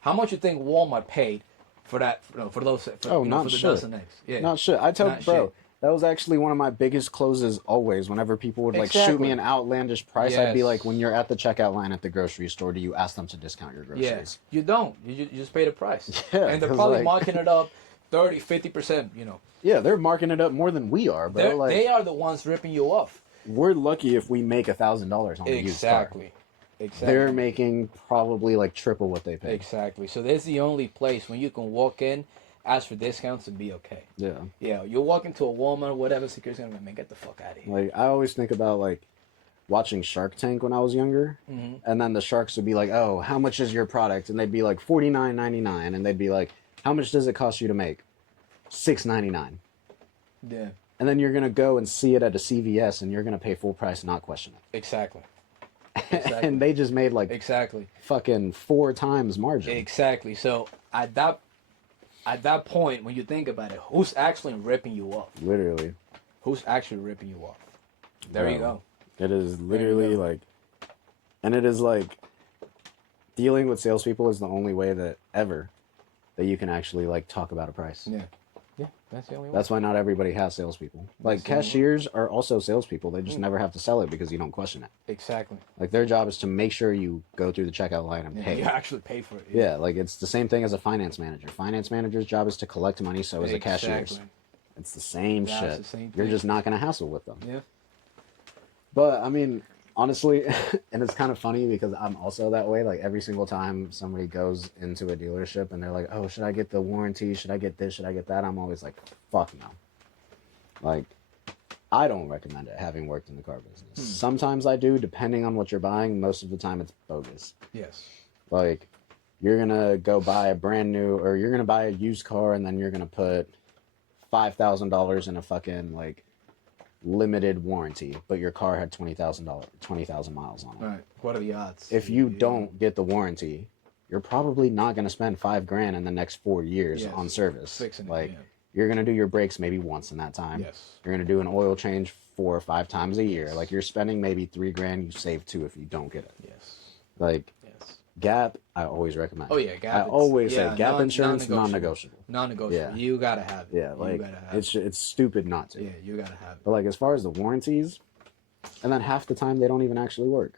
How much you think Walmart paid for that? For those. For the dozen eggs. Yeah. Not shit. I tell Not bro. shit. That was actually one of my biggest closes always. Whenever people would like shoot me an outlandish price, I'd be like, when you're at the checkout line at the grocery store, do you ask them to discount your groceries? Yes. You don't. You just pay the price. Yeah, and they're probably marking it up 30, 50%, Yeah, they're marking it up more than we are, bro. Like, they are the ones ripping you off. We're lucky if we make $1,000 on a used car. Exactly. They're making probably like triple what they pay. Exactly. So that's the only place when you can walk in, ask for discounts, and be okay. Yeah. Yeah, you walk into a Walmart, whatever, security's gonna be, "Man, get the fuck out of here." Like, I always think about like watching Shark Tank when I was younger, and then the sharks would be like, "Oh, how much is your product?" And they'd be like $49.99, and they'd be like, "How much does it cost you to make?" $6.99. Yeah. And then you're gonna go and see it at a CVS, and you're gonna pay full price, and not question it. Exactly. And they just made like Exactly. fucking 4 times margin. Exactly. So at that point, when you think about it, who's actually ripping you off? Literally. Who's actually ripping you off? There you go. It is literally like, and it is like, dealing with salespeople is the only way that you can actually like talk about a price. Yeah. Yeah, that's the only one. That's why not everybody has salespeople. Like, cashiers are also salespeople. They just never have to sell it because you don't question it. Exactly. Like, their job is to make sure you go through the checkout line and pay. You actually pay for it. Yeah, like, it's the same thing as a finance manager. Finance manager's job is to collect money, so is a cashier's. It's the same shit. The same You're thing. just not going to hassle with them. Yeah. But, I mean, honestly, and it's kind of funny because I'm also that way. Like every single time somebody goes into a dealership and they're like, "Oh, should I get the warranty? Should I get this? Should I get that?" I'm always like, "Fuck no." Like, I don't recommend it, having worked in the car business. Sometimes I do, depending on what you're buying. Most of the time, it's bogus. Yes. Like, you're gonna go buy a brand new, or you're gonna buy a used car, and then you're gonna put $5,000 in a fucking like limited warranty, but your car had $20,000, 20,000 miles on it. Right. What are the odds? If you don't get the warranty, you're probably not gonna spend $5,000 in the next 4 years on service. Fixing it, like, you're gonna do your brakes maybe once in that time. Yes. You're gonna do an oil change 4 or 5 times a year. Like, you're spending maybe $3,000. You save 2 if you don't get it. Yes. Like, Gap, I always recommend. Oh yeah, Gap. I always say Gap insurance non-negotiable. Non-negotiable. Yeah. You gotta have it. Yeah, like it's stupid not to. Yeah, you gotta have it. But like as far as the warranties, and then half the time they don't even actually work.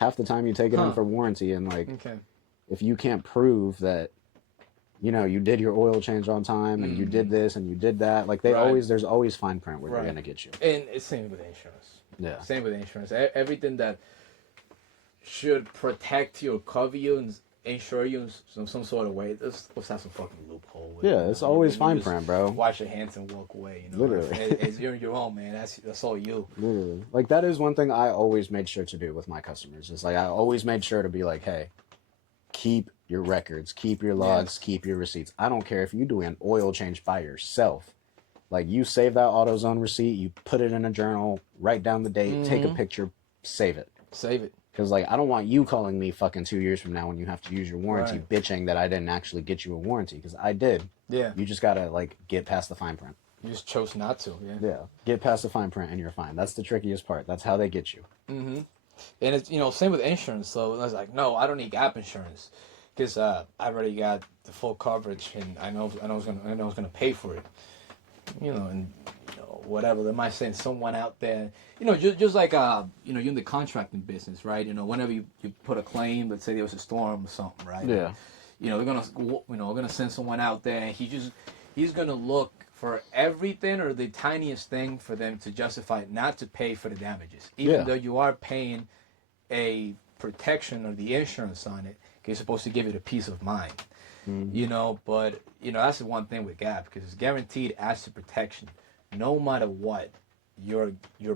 Half the time you take it in for warranty, and like if you can't prove that, you know, you did your oil change on time and you did this and you did that, like they there's always fine print where they're gonna get you. And it's same with insurance. Yeah. Same with insurance. Everything that should protect you or cover you and insure you in some sort of way. Let's have some fucking loophole. With it's always fine print, bro. Wash your hands and walk away. You know, literally, you're your own man. That's all you. Literally, like that is one thing I always made sure to do with my customers. Is like I always made sure to be like, hey, keep your records, keep your logs, keep your receipts. I don't care if you do an oil change by yourself. Like you save that AutoZone receipt, you put it in a journal, write down the date, take a picture, save it. Save it. Because, like, I don't want you calling me fucking 2 years from now when you have to use your warranty, bitching that I didn't actually get you a warranty. Because I did. Yeah. You just got to, like, get past the fine print. You just chose not to, Yeah. Get past the fine print and you're fine. That's the trickiest part. That's how they get you. Mm-hmm. And it's, you know, same with insurance. So I was like, no, I don't need gap insurance. Because I already got the full coverage and I know I was gonna pay for it. You know, and whatever, they might send someone out there, you know, just like you know, you're in the contracting business, right? You know, whenever you put a claim, let's say there was a storm or something, right? Yeah. You know, we're gonna send someone out there, and he's gonna look for everything or the tiniest thing for them to justify not to pay for the damages, even though you are paying a protection or the insurance on it. You're supposed to give it a peace of mind. You know, but you know that's the one thing with Gap, because it's guaranteed asset protection. No matter what, you're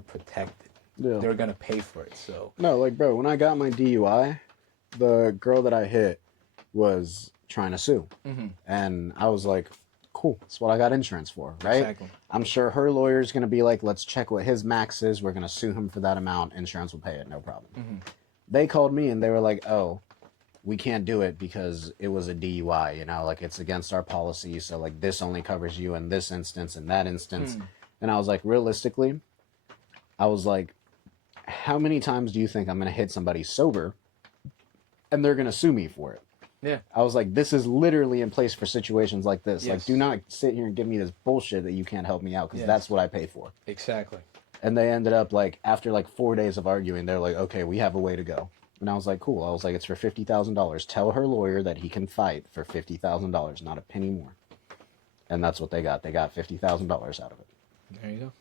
protected. Yeah. They're gonna pay for it. So no, like bro, when I got my DUI, the girl that I hit was trying to sue, and I was like, cool, that's what I got insurance for, right? Exactly. I'm sure her lawyer's gonna be like, let's check what his max is. We're gonna sue him for that amount. Insurance will pay it, no problem. They called me and they were like, oh, we can't do it because it was a DUI, you know, like it's against our policy. So like this only covers you in this instance and that instance. And I was like, realistically, I was like, how many times do you think I'm going to hit somebody sober and they're going to sue me for it? Yeah. I was like, this is literally in place for situations like this. Like, do not sit here and give me this bullshit that you can't help me out because that's what I pay for. Exactly. And they ended up like, after like 4 days of arguing, they're like, okay, we have a way to go. And I was like, cool. I was like, it's for $50,000. Tell her lawyer that he can fight for $50,000, not a penny more. And that's what they got. They got $50,000 out of it. There you go.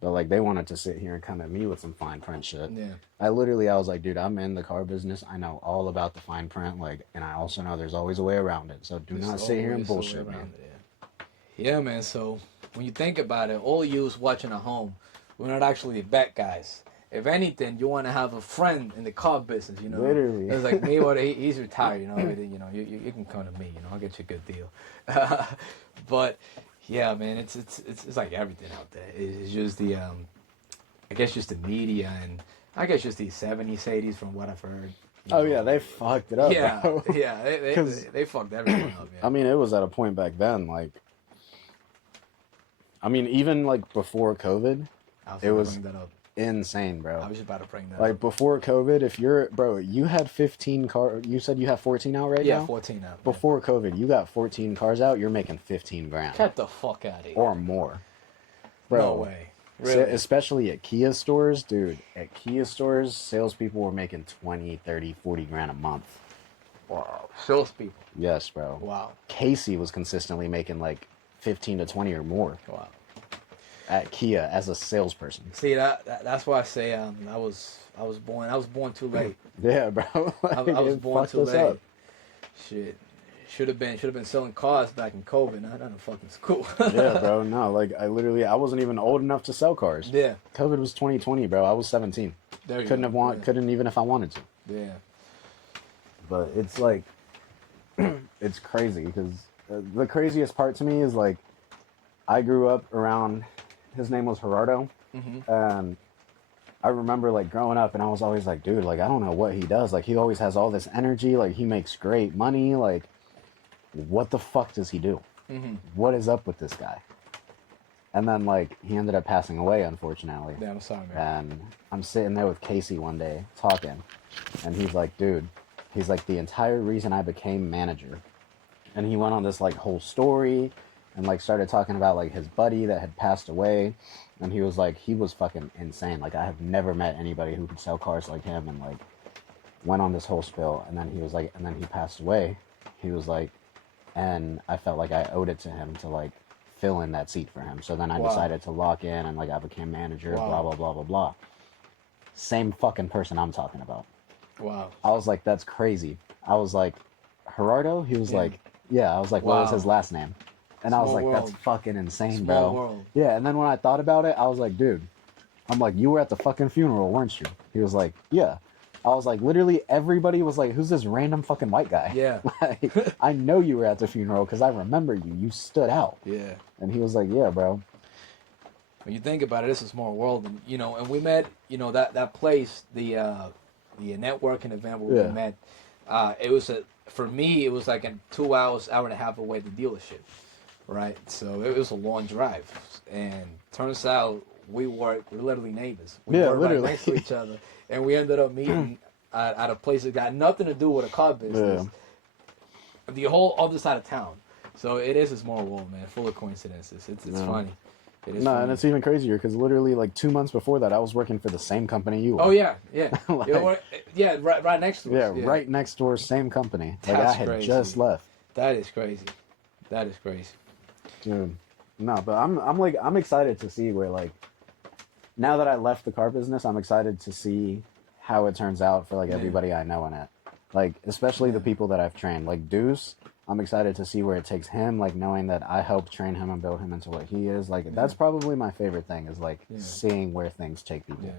But like, they wanted to sit here and come at me with some fine print shit. Yeah. I was like, dude, I'm in the car business. I know all about the fine print. Like, and I also know there's always a way around it. So do not sit here and bullshit, man. Yeah, man. So when you think about it, all you watching at home, we're not actually the bad guys. If anything, you want to have a friend in the car business, you know. Literally. It's like me, he's retired, you know. You can come to me, you know. I'll get you a good deal. But yeah, man, it's like everything out there. It's just the, I guess just the media and I guess just the 70s, 80s from what I've heard. Oh yeah, they fucked it up. Yeah, bro. Yeah, they fucked everything up. Yeah. I mean, it was at a point back then, like, I mean, even like before COVID, it was insane, bro. I was just about to bring that like up. Before COVID, if you're, bro, you had 15 cars, you said you have 14 out right now? Yeah, 14 out. Before COVID, you got 14 cars out, you're making 15 grand. Get the fuck out of here. Or more. Bro, no way. Really? Especially at Kia stores, dude. At Kia stores, salespeople were making 20, 30, 40 grand a month. Wow. Salespeople? Yes, bro. Wow. Casey was consistently making like 15 to 20 or more. Wow. at Kia as a salesperson. See that's why I say I was born too late. Yeah, bro. Like, I was born fucked too us late. up. Shit. Should have been selling cars back in COVID, not in fucking school. Yeah, bro. No, like I wasn't even old enough to sell cars. Yeah. COVID was 2020, bro. I was 17. There you Couldn't go. couldn't even if I wanted to. Yeah. But it's like, it's crazy because the craziest part to me is like, I grew up around, his name was Gerardo. Mm-hmm. And I remember like growing up and I was always like, dude, like I don't know what he does. Like he always has all this energy. Like he makes great money. Like what the fuck does he do? Mm-hmm. What is up with this guy? And then like he ended up passing away, unfortunately. Yeah, I'm sorry, man. And I'm sitting there with Casey one day talking, and he's like, dude, he's like, the entire reason I became manager. And he went on this like whole story and like started talking about like his buddy that had passed away. And he was like, he was fucking insane. Like I have never met anybody who could sell cars like him. And like went on this whole spill. And then he was like, and then he passed away. He was like, and I felt like I owed it to him to like fill in that seat for him. So then I decided to lock in and like I became manager, blah, blah, blah, blah, blah. Same fucking person I'm talking about. Wow. I was like, that's crazy. I was like, Gerardo? He was like, yeah. I was like, what was his last name? And I was like, that's fucking insane, bro. World. Yeah, and then when I thought about it, I was like, dude, I'm like, you were at the fucking funeral, weren't you? He was like, yeah. I was like, literally everybody was like, who's this random fucking white guy? Yeah. Like, I know you were at the funeral because I remember you. You stood out. Yeah. And he was like, yeah, bro. When you think about it, it's a small world, and and we met, that place, the networking event where we met. It was for me, it was like a 2 hours, hour and a half away the dealership, right? So it was a long drive, and turns out we're literally neighbors. We were literally right next to each other, and we ended up meeting at a place that got nothing to do with a car business. Yeah. The whole other side of town. So it is a small world, man, full of coincidences. It's funny. It is funny. And it's even crazier because literally like 2 months before that, I was working for the same company you were. Oh yeah. Like, right next to us. Yeah, right next door, same company. Like I had crazy. just left. That is crazy. Dude, no, but I'm excited to see where like, now that I left the car business, I'm excited to see how it turns out for like everybody I know in it. Like especially the people that I've trained. Like Deuce, I'm excited to see where it takes him, like knowing that I helped train him and build him into what he is. Like that's probably my favorite thing is like seeing where things take people. Yeah.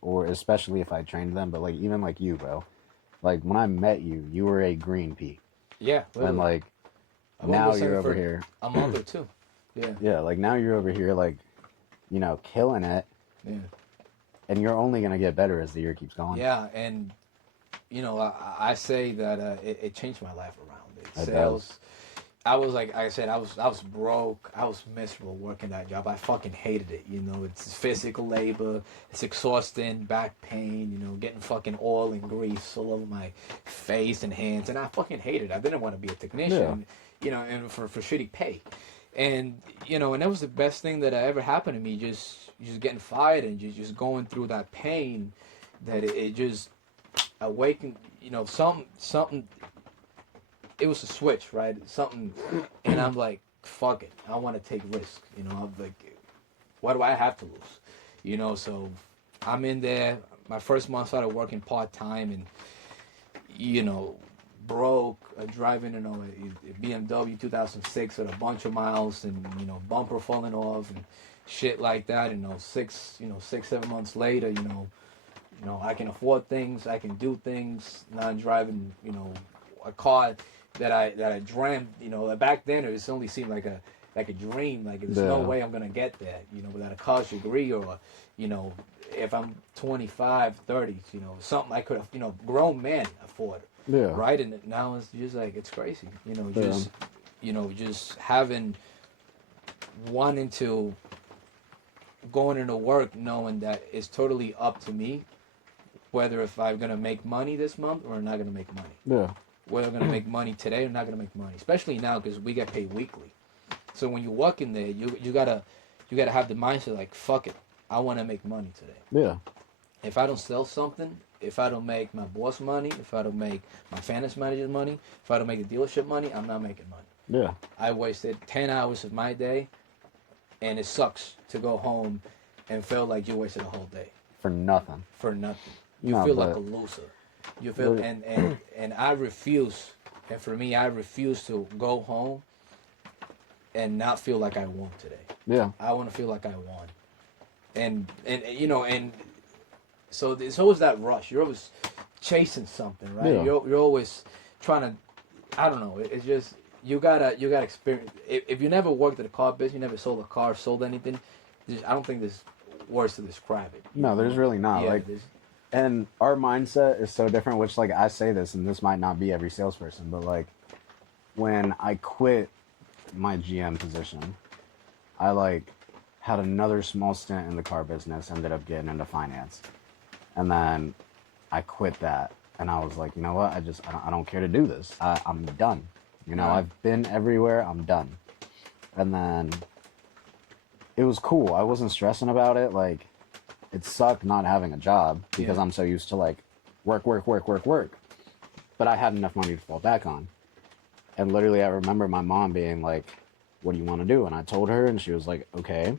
Or especially if I trained them, but like even like you, bro. Like when I met you, you were a green pea. Yeah. Literally. And like now you're over here. A month or two. Yeah. Yeah, like now you're over here like, killing it. Yeah. And you're only gonna get better as the year keeps going. Yeah, and I say that it changed my life around. Sales. I was like I said, I was broke. I was miserable working that job. I fucking hated it. It's physical labor. It's exhausting, back pain. Getting fucking oil and grease all over my face and hands, and I fucking hated it. I didn't want to be a technician. And for shitty pay. And and that was the best thing that ever happened to me. Just getting fired and just going through that pain. That it just awakened. Something. It was a switch, right? Something, and I'm like, fuck it. I want to take risks. I'm like, what do I have to lose? So I'm in there. My first month, I started working part time, and broke, driving a BMW 2006 with a bunch of miles, and bumper falling off and shit like that. 6-7 months later, I can afford things, I can do things. Now I'm driving, a car that I dreamt. Back then it only seemed like a dream. Like there's no way I'm gonna get there. Without a college degree or, if I'm 25, 30, something I could have, grown men afford. Yeah. Right, and now it's just like it's crazy. Just having wanting to going into work knowing that it's totally up to me whether if I'm gonna make money this month or not gonna make money. Yeah. Whether I'm gonna make money today or not gonna make money, especially now because we get paid weekly. So when you walk in there, you gotta have the mindset like fuck it, I want to make money today. Yeah. If I don't sell something, if I don't make my boss money, if I don't make my finance manager's money, if I don't make the dealership money, I'm not making money. Yeah. I wasted 10 hours of my day and it sucks to go home and feel like you wasted a whole day For nothing. for nothing. You No, feel but- like a loser. You feel and I refuse. And for me, I refuse to go home and not feel like I won today. Yeah. I want to feel like I won. And you know, and so there's always that rush. You're always chasing something, right? Yeah. You're always trying to. I don't know. It's just you gotta experience. If you never worked at a car business, you never sold a car, sold anything. I don't think there's words to describe it. No, there's really not. Yeah, Like, and our mindset is so different. Which, like, I say this, and this might not be every salesperson, but like, when I quit my GM position, I like had another small stint in the car business. Ended up getting into finance, and then I quit that. And I was like, you know what? I don't care to do this. I'm done. You know, Right. I've been everywhere. I'm done. And then it was cool. I wasn't stressing about it. Like, it sucked not having a job because Yeah. I'm so used to like work. But I had enough money to fall back on. And literally, I remember my mom being like, what do you want to do? And I told her, and she was like, okay.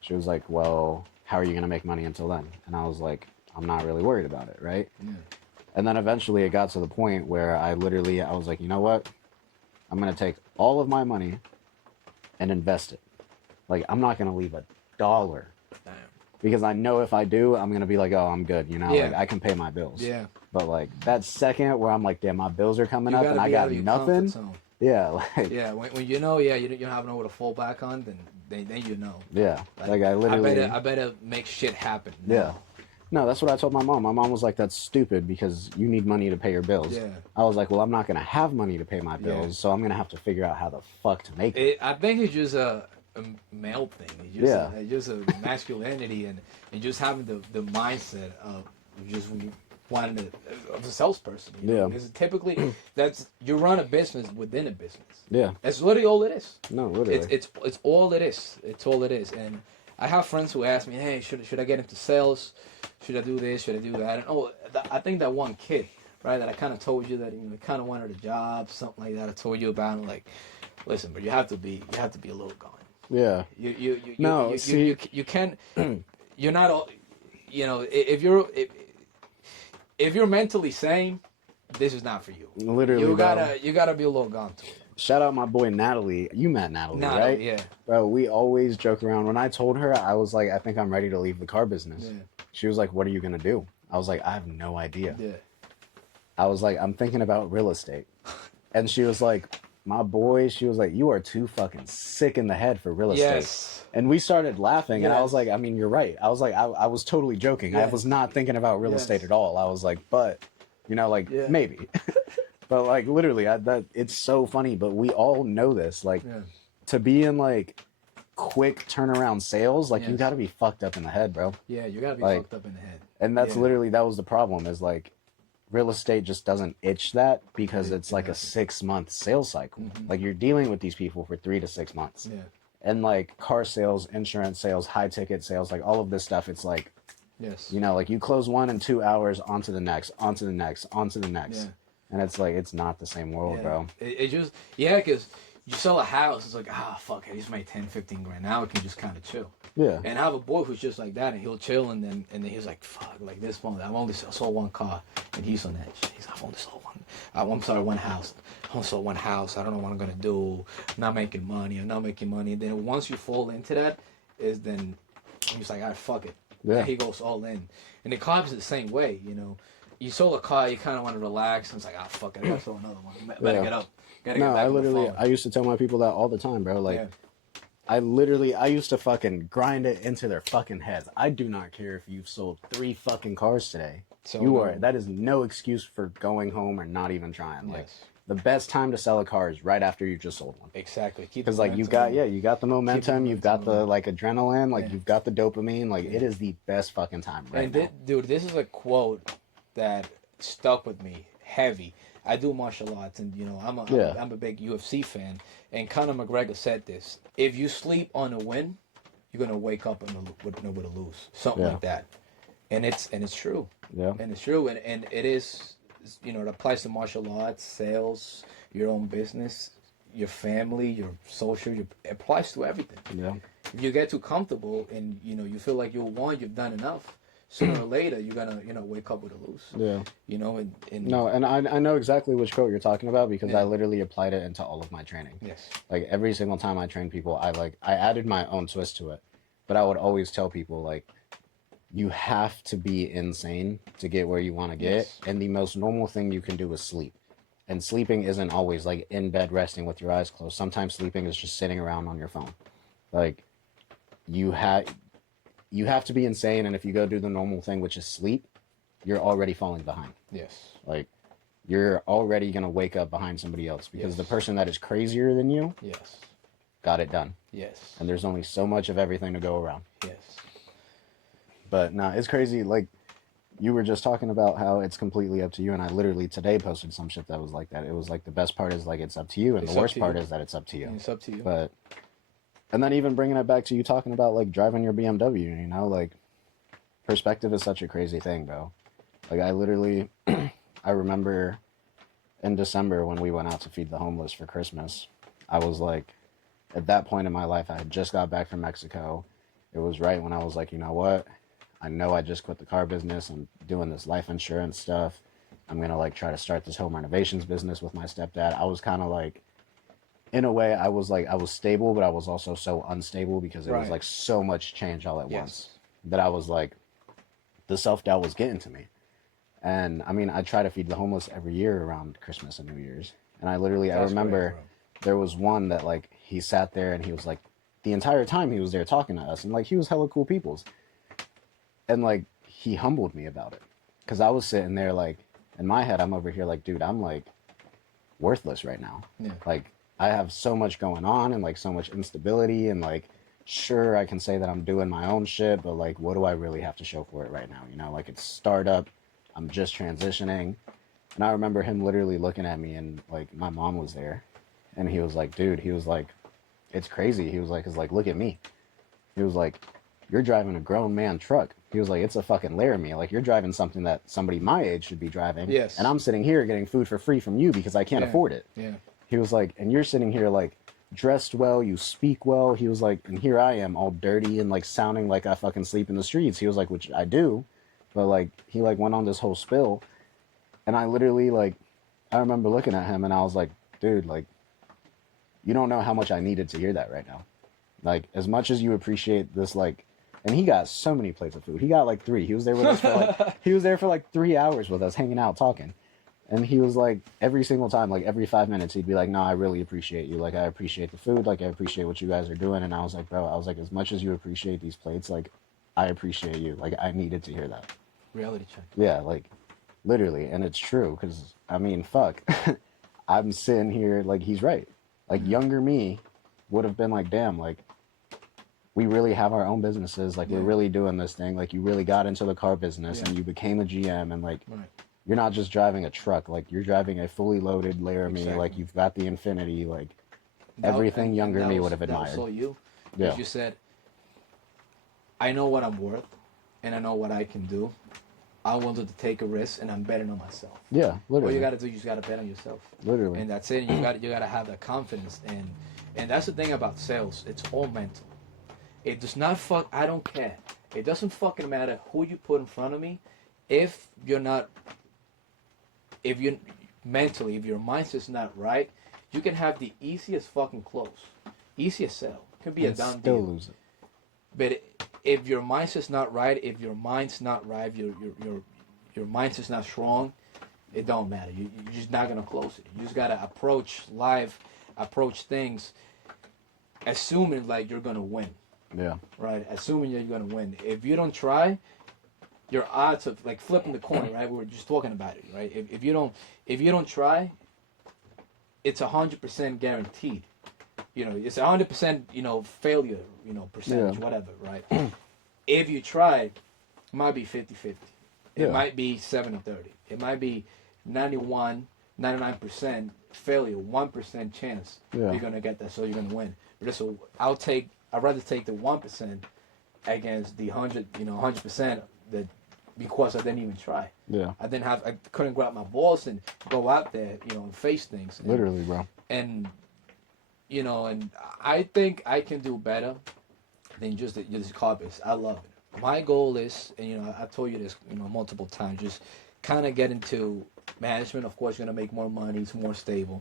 She was like, well, how are you going to make money until then? And I was like, I'm not really worried about it, right? Yeah. And then eventually it got to the point where I was like, you know what? I'm going to take all of my money and invest it. Like, I'm not going to leave $1 Damn. because I know if I do, I'm going to be like, oh, I'm good. You know, Yeah. like I can pay my bills. Yeah. But like that second where I'm like, damn, my bills are coming You up gotta and I be got out of your comfort nothing. zone. Yeah. Like, Yeah. When you know, you don't have nowhere to fall back on, then you know. yeah. Like I literally. I better make shit happen. Yeah. No, that's what I told my mom. My mom was like, that's stupid because you need money to pay your bills. Yeah. I was like, well, I'm not going to have money to pay my bills, Yeah. so I'm going to have to figure out how the fuck to make it. I think it's just a male thing. It's just a masculinity and just having the mindset of just wanting to, of a salesperson. You know? Yeah. Because typically you run a business within a business. Yeah. That's literally all it is. No, literally. It's all it is. It's all it is. And I have friends who ask me, hey, should I get into sales? Should I do this? Should I do that? And I think that one kid, right, that I kind of told you that kind of wanted a job, something like that. I told you about. And like, listen, but you have to be a little gone. Yeah. You can't. You're not all. You know, if you're mentally sane, this is not for you. Literally, you bro. gotta be a little gone to it. Shout out my boy Natalie. You met Natalie, right? Yeah. Bro, we always joke around. When I told her, I was like, I think I'm ready to leave the car business. Yeah. She was like, what are you going to do? I was like, I have no idea. Yeah. I was like, I'm thinking about real estate. And she was like, my boy, she was like, you are too fucking sick in the head for real estate. Yes. And we started laughing, and I was Yes. like, I mean, you're right. I was like, I was totally joking. I Yes. was not thinking about real Yes. estate at all. I was like, but, you know, like, Yeah. maybe. But, like, literally, it's so funny, but we all know this. Like, Yeah. to be in, like, quick turnaround sales, like, you Yes. got to be fucked up in the head, bro. Yeah, you gotta be Like, fucked up in the head. And that's Yeah. literally, that was the problem, is, like, real estate just doesn't itch that because Yeah, it's like a exactly. 6-month sales cycle. Mhm. Like, you're dealing with these people for 3 to 6 months. Yeah. And like car sales, insurance sales, high ticket sales, like all of this stuff, it's like, Yes. you know, like you close one in 2 hours, onto the next, onto the next, onto the next. Yeah. And it's like, it's not the same world, Yeah. bro. It just, because you sell a house, it's like, fuck, I just made 10, 15 grand. Now I can just kind of chill. Yeah. And I have a boy who's just like that, and he'll chill, and then he's like, fuck, like this month, I've only sold one car, and he's on edge. He's like, I've only sold one. One house. I only sold one house. I don't know what I'm gonna do. I'm not making money. And then once you fall into that, then he's like, all right, fuck it. Yeah. And he goes all in. And the car is the same way, you know. You sold a car, you kind of want to relax, and it's like, fuck it, I gotta sell another one. Better get up. Gotta No, get back I on the literally, phone. I used to tell my people that all the time, bro. Like, Yeah. I used to fucking grind it into their fucking heads. I do not care if you've sold 3 fucking cars today. So That is no excuse for going home or not even trying. Like, Yes. the best time to sell a car is right after you just sold one. Exactly. Because like you got the momentum, you've got the momentum. like adrenaline, like Yeah. you've got the dopamine, like it is the best fucking time right And now. dude, this is a quote that stuck with me heavy. I do martial arts, and you know I'm a big UFC fan. And Conor McGregor said this: if you sleep on a win, you're gonna wake up with a lose, something Yeah. like that. And it's true. Yeah. And it's true, and it is. You know, it applies to martial arts, sales, your own business. your family, your social, it applies to everything. Yeah. If you get too comfortable and you feel like you've done enough, sooner or later you're gonna wake up with a loose. Yeah. And No, and I know exactly which quote you're talking about because Yeah. I literally applied it into all of my training. Yes. Like every single time I train people, I added my own twist to it. But I would always tell people like you have to be insane to get where you want to get. Yes. And the most normal thing you can do is sleep. And sleeping isn't always like in bed resting with your eyes closed. Sometimes sleeping is just sitting around on your phone. Like you have to be insane, and if you go do the normal thing, which is sleep, you're already falling behind. Yes. Like you're already gonna wake up behind somebody else because Yes. the person that is crazier than you Yes. got it done. Yes. And there's only so much of everything to go around. Yes. But nah, it's crazy. Like you were just talking about how it's completely up to you, and I literally today posted some shit that was like that. It was like the best part is like it's up to you, and It's the up worst to part you. is that it's up to you. It's up to you. But and then even bringing it back to you talking about like driving your BMW, like perspective is such a crazy thing, bro. Like I literally, I remember in December when we went out to feed the homeless for Christmas, I was like, at that point in my life, I had just got back from Mexico. It was right when I was like, you know what? I know I just quit the car business. I'm doing this life insurance stuff. I'm going to like try to start this home renovations business with my stepdad. I was kind of like, in a way, I was stable, but I was also so unstable because it was Right. like so much change all at Yes. once that I was like, the self-doubt was getting to me. And I mean, I try to feed the homeless every year around Christmas and New Year's. And I That's remember great, bro. there was one that like, he sat there and he was like, the entire time he was there talking to us and like, he was hella cool peoples. And like, he humbled me about it. Cause I was sitting there like, in my head, I'm over here like, dude, I'm like worthless right now. Yeah. Like, I have so much going on and like so much instability and like, sure, I can say that I'm doing my own shit, but like, what do I really have to show for it right now? Like it's startup, I'm just transitioning. And I remember him literally looking at me and like, my mom was there and he was like, dude, he was like, it's crazy. He was like, look at me. He was like, you're driving a grown man truck. He was like, it's a fucking Laramie. Like you're driving something that somebody my age should be driving. Yes. And I'm sitting here getting food for free from you because I can't afford it. Yeah. He was like, and you're sitting here like dressed well, you speak well. He was like, and here I am all dirty and like sounding like I fucking sleep in the streets. He was like, which I do. But like, he like went on this whole spill. And I literally like, I remember looking at him and I was like, dude, like, you don't know how much I needed to hear that right now. Like, as much as you appreciate this, like, and he got so many plates of food. He got like 3. He was there with us for like, 3 hours with us, hanging out, talking. And he was like, every single time, like every 5 minutes, he'd be like, no, I really appreciate you. Like, I appreciate the food. Like, I appreciate what you guys are doing. And I was like, bro, as much as you appreciate these plates, like, I appreciate you. Like, I needed to hear that. Reality check. Yeah, like, literally. And it's true. Because, I mean, fuck. I'm sitting here, like, he's right. Like, younger me would have been like, damn, like, we really have our own businesses. Like, we're really doing this thing. Like, you really got into the car business and you became a GM. And, like, you're not just driving a truck. Like, you're driving a fully loaded Laramie. Exactly. Like, you've got the Infinity. Like, everything younger me would have admired. That was so you. Yeah. Because you said, I know what I'm worth and I know what I can do. I wanted to take a risk and I'm betting on myself. Yeah, literally. What you got to do, you just got to bet on yourself. Literally. And that's it. You got to have that confidence. And that's the thing about sales. It's all mental. It does not I don't care. It doesn't fucking matter who you put in front of me. If you're mentally, if your mindset's not right, you can have the easiest fucking close, easiest sale. It could be a done deal. Still lose it. But if your mindset's not right, if your mind's not right, your mindset's not strong, it don't matter. You're just not gonna close it. You just gotta approach things, assuming like you're gonna win. Yeah. Right. Assuming you're gonna win. If you don't try, your odds of like flipping the coin. Right. We were just talking about it. Right. If you don't try, it's 100% guaranteed. It's 100%, failure, percentage, whatever, right? If you try, it might be 50-50. It might be 70-30. It might be 99% failure, 1% chance you're going to get that, so you're going to win. But so I'd rather take the 1% against the 100% that because I didn't even try. Yeah. I couldn't grab my balls and go out there, and face things. Literally, bro. And you know, and I think I can do better than just car business. I love it. My goal is, and you know, I told you this, you know, multiple times, just kind of get into management. Of course, you're gonna make more money. It's more stable.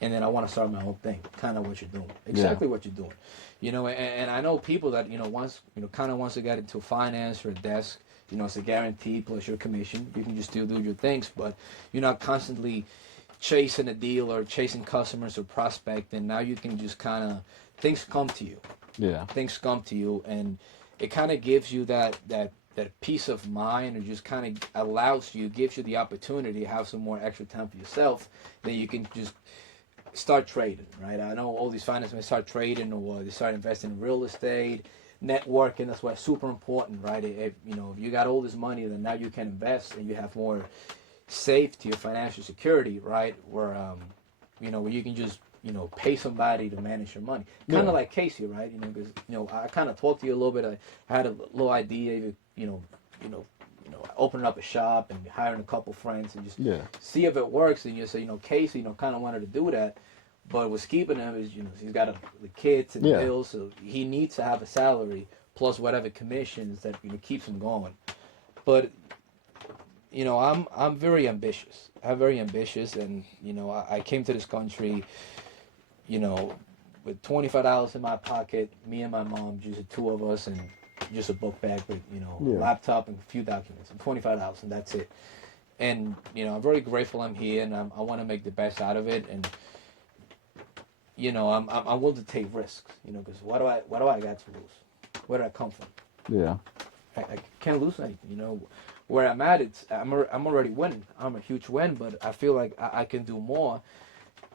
And then I want to start my own thing. Kind of what you're doing. Exactly what you're doing. You know, and I know people that, you know, once, you know, kind of wants to get into finance or a desk, you know, it's a guarantee plus your commission. You can just still do your things, but you're not constantly chasing a deal or chasing customers or prospecting. Now you can just kind of, things come to you. Yeah. Things come to you, and it kind of gives you that peace of mind, or just kind of allows you, gives you the opportunity to have some more extra time for yourself. Then you can just start trading, right? I know all these finance men start trading, or they start investing in real estate, networking. That's why it's super important, right? If you know, if you got all this money, then now you can invest and you have more safety or financial security, right? Where you know, where you can just, you know, pay somebody to manage your money, kind of like Casey, right? You know, because, you know, I kind of talked to you a little bit. I had a little idea, you know, opening up a shop and hiring a couple friends and just see if it works. And you say, you know, Casey, you know, kind of wanted to do that, but what's keeping him is, you know, he's got the kids and bills, so he needs to have a salary plus whatever commissions that, you know, keeps him going. But you know, I'm very ambitious. I'm very ambitious, and you know, I came to this country, you know, with $25 in my pocket, me and my mom, just the two of us, and just a book bag with, you know, a laptop and a few documents, and $25, and that's it. And you know, I'm very grateful I'm here, and I want to make the best out of it. And you know, I'm willing to take risks, you know, because what do I got to lose? Where did I come from? Yeah. I can't lose anything, you know. Where I'm at, I'm already winning. I'm a huge win, but I feel like I can do more.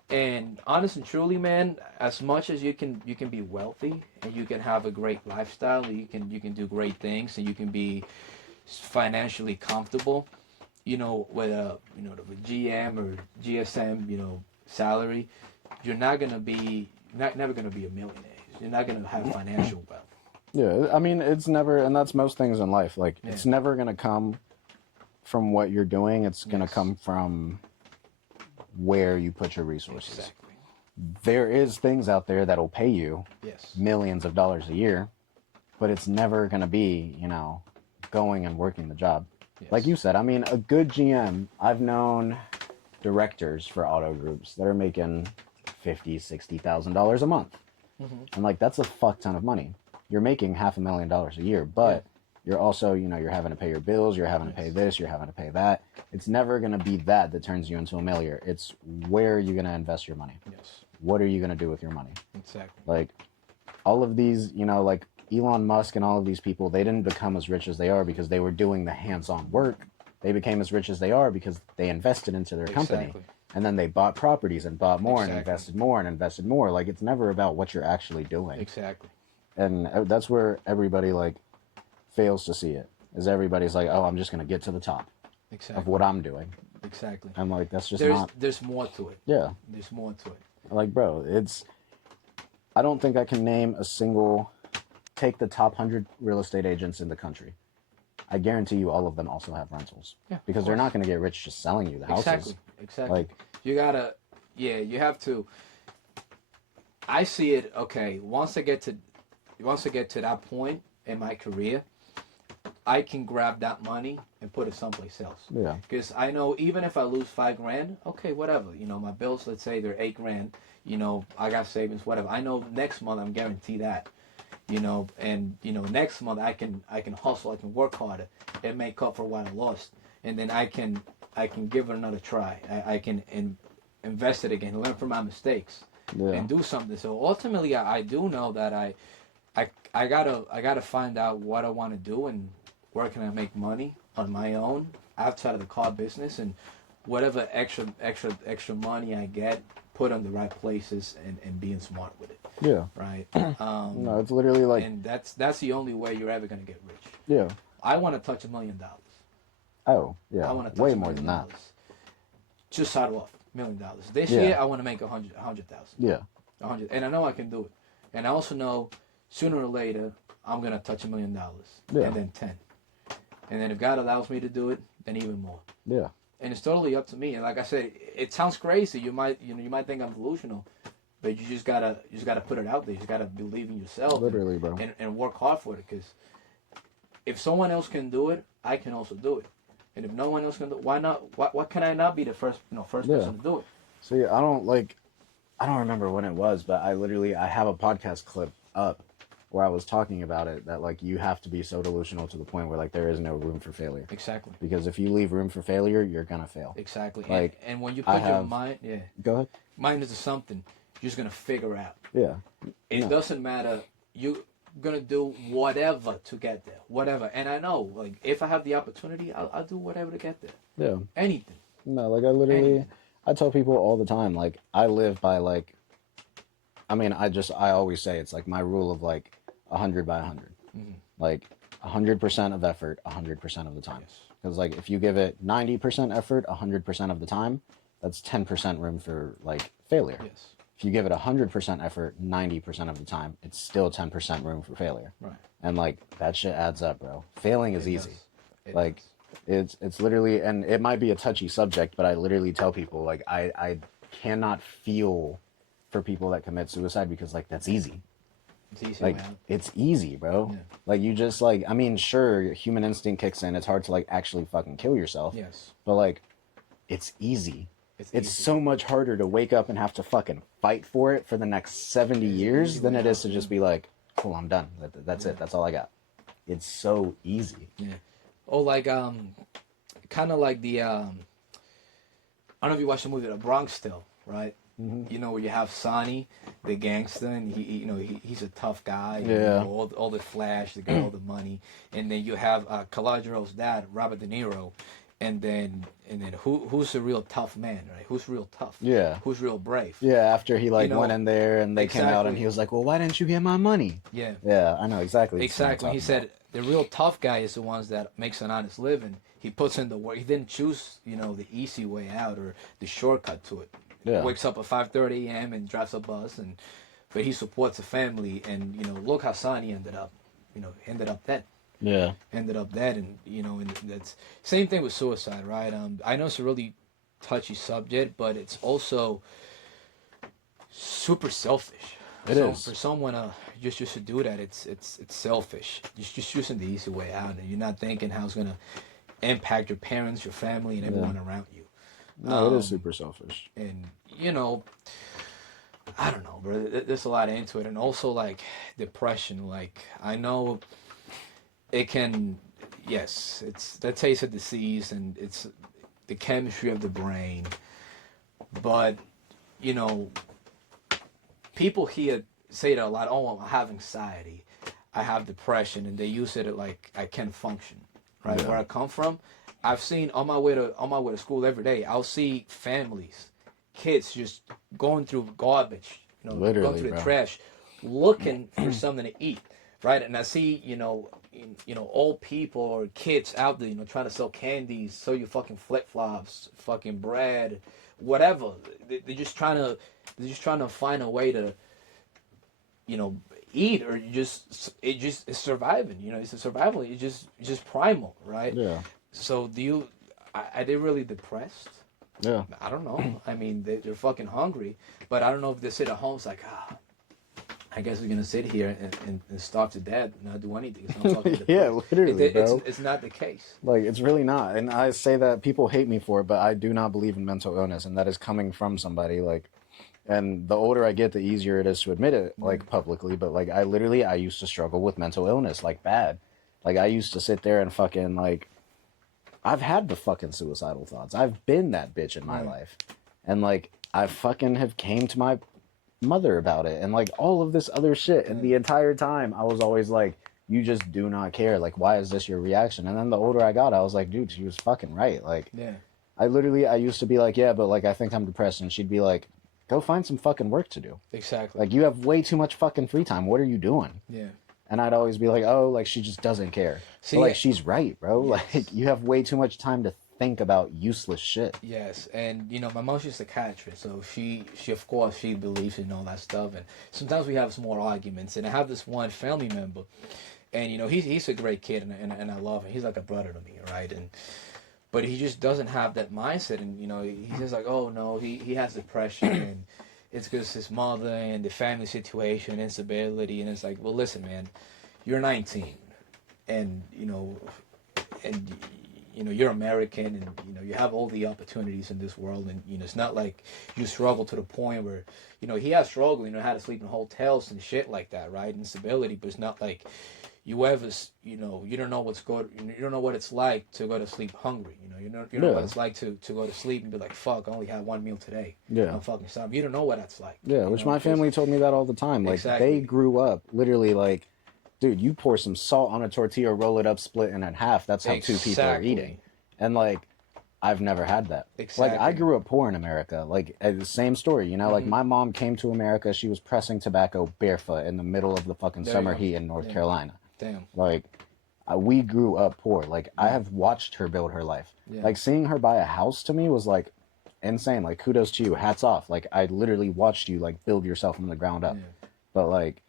And honest and truly, man, as much as you can be wealthy and you can have a great lifestyle, you can do great things, and you can be financially comfortable, you know, with a, you know, the GM or GSM, you know, salary, you're never gonna be a millionaire. You're not gonna have financial wealth. Yeah, I mean, it's never, and that's most things in life. Like, it's never going to come from what you're doing. It's going to come from where you put your resources. Exactly. There is things out there that'll pay you millions of dollars a year, but it's never going to be, you know, going and working the job. Like you said, I mean, a good GM, I've known directors for auto groups that are making $50,000, $60,000 a month. And like, that's a fuck ton of money. You're making $500,000 a year, but you're also, you know, you're having to pay your bills, you're having to pay this, you're having to pay that. It's never going to be that turns you into a millionaire. It's where are you going to invest your money? What are you going to do with your money? Exactly. Like, all of these, you know, like Elon Musk and all of these people, they didn't become as rich as they are because they were doing the hands-on work. They became as rich as they are because they invested into their company. And then they bought properties and bought more and invested more and invested more. Like, it's never about what you're actually doing. Exactly. And that's where everybody, like, fails to see it. Is everybody's like, oh, I'm just going to get to the top of what I'm doing. Exactly. I'm like, that's just There's more to it. Yeah. There's more to it. Like, bro, I don't think I can name a single, take the top 100 real estate agents in the country. I guarantee you all of them also have rentals. Yeah. Because they're not going to get rich just selling you the houses. Exactly. Like, you gotta, you have to. I see it. Okay, once I get to that point in my career, I can grab that money and put it someplace else. Yeah. Because I know even if I lose $5,000, okay, whatever. You know, my bills, let's say they're $8,000. You know, I got savings, whatever. I know next month I'm guaranteed that. You know, and you know, next month I can hustle, I can work harder, and make up for what I lost, and then I can give it another try. I can invest it again, learn from my mistakes, and do something. So ultimately, I do know that I gotta find out what I want to do and where can I make money on my own outside of the car business, and whatever extra money I get, put on the right places and being smart with it. Yeah. Right. No, it's literally like, and that's the only way you're ever gonna get rich. Yeah. I want to touch $1 million. Oh yeah. I want to touch way $1 more million than that. Just start off $1 million. This year I want to make 100,000. Yeah. 100, and I know I can do it. And I also know sooner or later I'm gonna touch $1 million, and then 10, and then if God allows me to do it, then even more. Yeah. And it's totally up to me. And like I said, it sounds crazy. You might think I'm delusional, but you just gotta put it out there. You just gotta believe in yourself. Literally, bro. And work hard for it. Because if someone else can do it, I can also do it. And if no one else can do it, why not? Why can I not be the first person to do it? See, I don't remember when it was, but I have a podcast clip up where I was talking about it, that like you have to be so delusional to the point where like there is no room for failure. Exactly. Because if you leave room for failure, you're gonna fail. Exactly. Like, and when you put your mind, Go ahead. mind into something, you're just gonna figure out. Yeah. It doesn't matter. You're gonna do whatever to get there. Whatever. And I know, like, if I have the opportunity, I'll do whatever to get there. Yeah. Anything. No, like I tell people all the time, like I live by like, I always say it's like my rule of like 100 by 100. Mm-hmm. Like 100% of effort, 100% of the time. Yes. Because like if you give it 90% effort, 100% of the time, that's 10% room for like failure. Yes. If you give it 100% effort, 90% of the time, it's still 10% room for failure. Right. And like that shit adds up, bro. Failing is easy. It It's literally, and it might be a touchy subject, but I literally tell people like I cannot feel for people that commit suicide because like that's easy. It's easy. Like it's easy, bro. Yeah. Like you just like, sure, human instinct kicks in. It's hard to like actually fucking kill yourself. Yes. But like, it's easy. It's easy. so much harder to wake up and have to fucking fight for it for the next 70 years than it is to just be like, cool, I'm done. That's it. That's all I got. It's so easy. Yeah. Oh, like kind of like the I don't know if you watched the movie The Bronx Tale, right? Mm-hmm. You know, where you have Sonny, the gangster, and he's a tough guy. Yeah. You know, all the flash, the girl, the money, and then you have Calagero's dad, Robert De Niro, and then who's the real tough man, right? Who's real tough? Yeah. Who's real brave? Yeah. After he like went in there and they came out and he was like, well, why didn't you get my money? Yeah. Yeah, I know exactly. Exactly. He said the real tough guy is the ones that makes an honest living. He puts in the work. He didn't choose, the easy way out or the shortcut to it. Yeah. Wakes up at 5:30 a.m. and drives a bus, but he supports a family. And look how Sonny ended up. Ended up dead. Yeah. Ended up dead, and and that's same thing with suicide, right? I know it's a really touchy subject, but it's also super selfish. It is. For someone just to do that, it's selfish. You're just choosing the easy way out, and you're not thinking how it's gonna impact your parents, your family, and everyone around you. No, it is super selfish. And I don't know, bro. There's a lot into it, and also like depression. Like I know it can. Yes, it's the taste of disease, and it's the chemistry of the brain. But people here say that a lot. Oh, I have anxiety, I have depression, and they use it like I can't function. Right, where I come from, I've seen on my way to school every day. I'll see families, kids just going through garbage, Literally, going through the trash, looking for something to eat. Right, and I see old people or kids out there trying to sell candies, sell you fucking flip flops, fucking bread, whatever. They're just trying to find a way to eat, or it's surviving. It's a survival. It's just primal, right? Yeah. So are they really depressed? Yeah. I don't know. I mean, they're fucking hungry, but I don't know if they sit at home. It's like, I guess we're gonna sit here and starve to death and not do anything. So I'm fucking Yeah, literally, bro. It's not the case. Like, it's really not. And I say that people hate me for it, but I do not believe in mental illness, and that is coming from somebody like. And the older I get, the easier it is to admit it, like, publicly. But, like, I used to struggle with mental illness, like, bad. Like, I used to sit there and fucking, like, I've had the fucking suicidal thoughts. I've been that bitch in my life. And, like, I fucking have came to my mother about it and, like, all of this other shit. And the entire time, I was always like, you just do not care. Like, why is this your reaction? And then the older I got, I was like, dude, she was fucking right. Like, I used to be like, yeah, but, like, I think I'm depressed. And she'd be like, go find some fucking work to do. Exactly. Like, you have way too much fucking free time. What are you doing? Yeah. And I'd always be like, oh, like, she just doesn't care. See, but, like, she's right, bro. Yes. Like, you have way too much time to think about useless shit. Yes. And, my mom's a psychiatrist, so she of course, she believes in all that stuff. And sometimes we have small arguments. And I have this one family member, and, he's a great kid, and I love him. He's like a brother to me, right? But he just doesn't have that mindset, and he's just like, oh no, he has depression, and it's because his mother and the family situation, instability, and it's like, well, listen, man, you're 19, and and you're American, and you have all the opportunities in this world, and it's not like you struggle to the point where he has struggled, had to sleep in hotels and shit like that, right? Instability, but it's not like you ever, you don't know you don't know what it's like to go to sleep hungry. You know what it's like to go to sleep and be like, fuck, I only had one meal today. Yeah. I'm fucking starving. You don't know what that's like. Yeah, which my family told me that all the time. Like, Exactly. they grew up literally like, dude, you pour some salt on a tortilla, roll it up, split it in half. That's how two people are eating. And, like, I've never had that. Exactly. Like, I grew up poor in America. Like, the same story, like, my mom came to America. She was pressing tobacco barefoot in the middle of the fucking summer heat in North Carolina. Damn. Like, we grew up poor. Like, I have watched her build her life. Yeah. Like, seeing her buy a house to me was, like, insane. Like, kudos to you. Hats off. Like, I literally watched you, like, build yourself from the ground up. Yeah. But, like,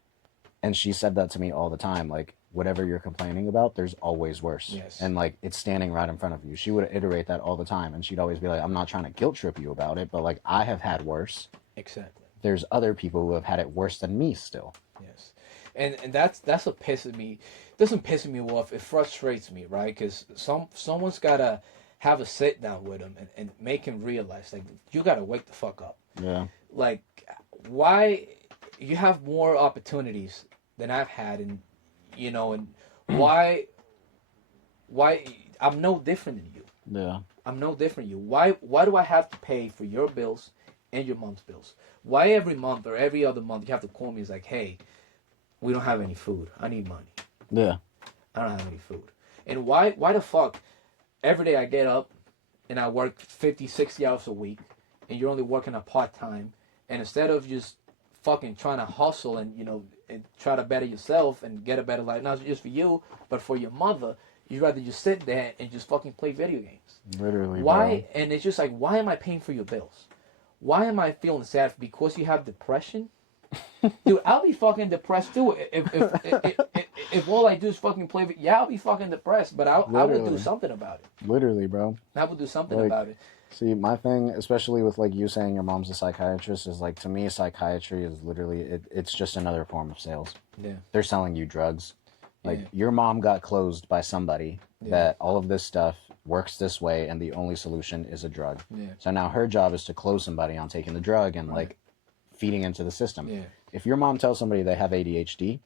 and she said that to me all the time. Like, whatever you're complaining about, there's always worse. Yes. And, like, it's standing right in front of you. She would iterate that all the time. And she'd always be like, I'm not trying to guilt trip you about it, but, like, I have had worse. Exactly. There's other people who have had it worse than me still. Yes. And that's what pisses me. It doesn't piss me off. It frustrates me, right? Because someone's got to have a sit down with him and make him realize, like, you got to wake the fuck up. Yeah. Like, why you have more opportunities than I've had, and and why I'm no different than you. Yeah. I'm no different than you. Why do I have to pay for your bills and your mom's bills? Why every month or every other month you have to call me? It's like, hey, we don't have any food. I need money. Yeah. I don't have any food. And why the fuck every day I get up and I work 50, 60 hours a week, and you're only working a part-time, and instead of just fucking trying to hustle and and try to better yourself and get a better life, not just for you but for your mother, you'd rather just sit there and just fucking play video games. Literally. Why? Bro. And it's just like, why am I paying for your bills? Why am I feeling sad? Because you have depression? Dude, I'll be fucking depressed too if all I do is fucking play. Yeah, I'll be fucking depressed, but I will do something about it. Literally, bro. I will do something Like, about it. See, my thing, especially with, like, you saying your mom's a psychiatrist, is, like, to me, psychiatry is literally, it's just another form of sales. Yeah. They're selling you drugs. Like, Yeah. your mom got closed by somebody that all of this stuff works this way, and the only solution is a drug. Yeah. So now her job is to close somebody on taking the drug and, like, feeding into the system. Yeah. If your mom tells somebody they have ADHD,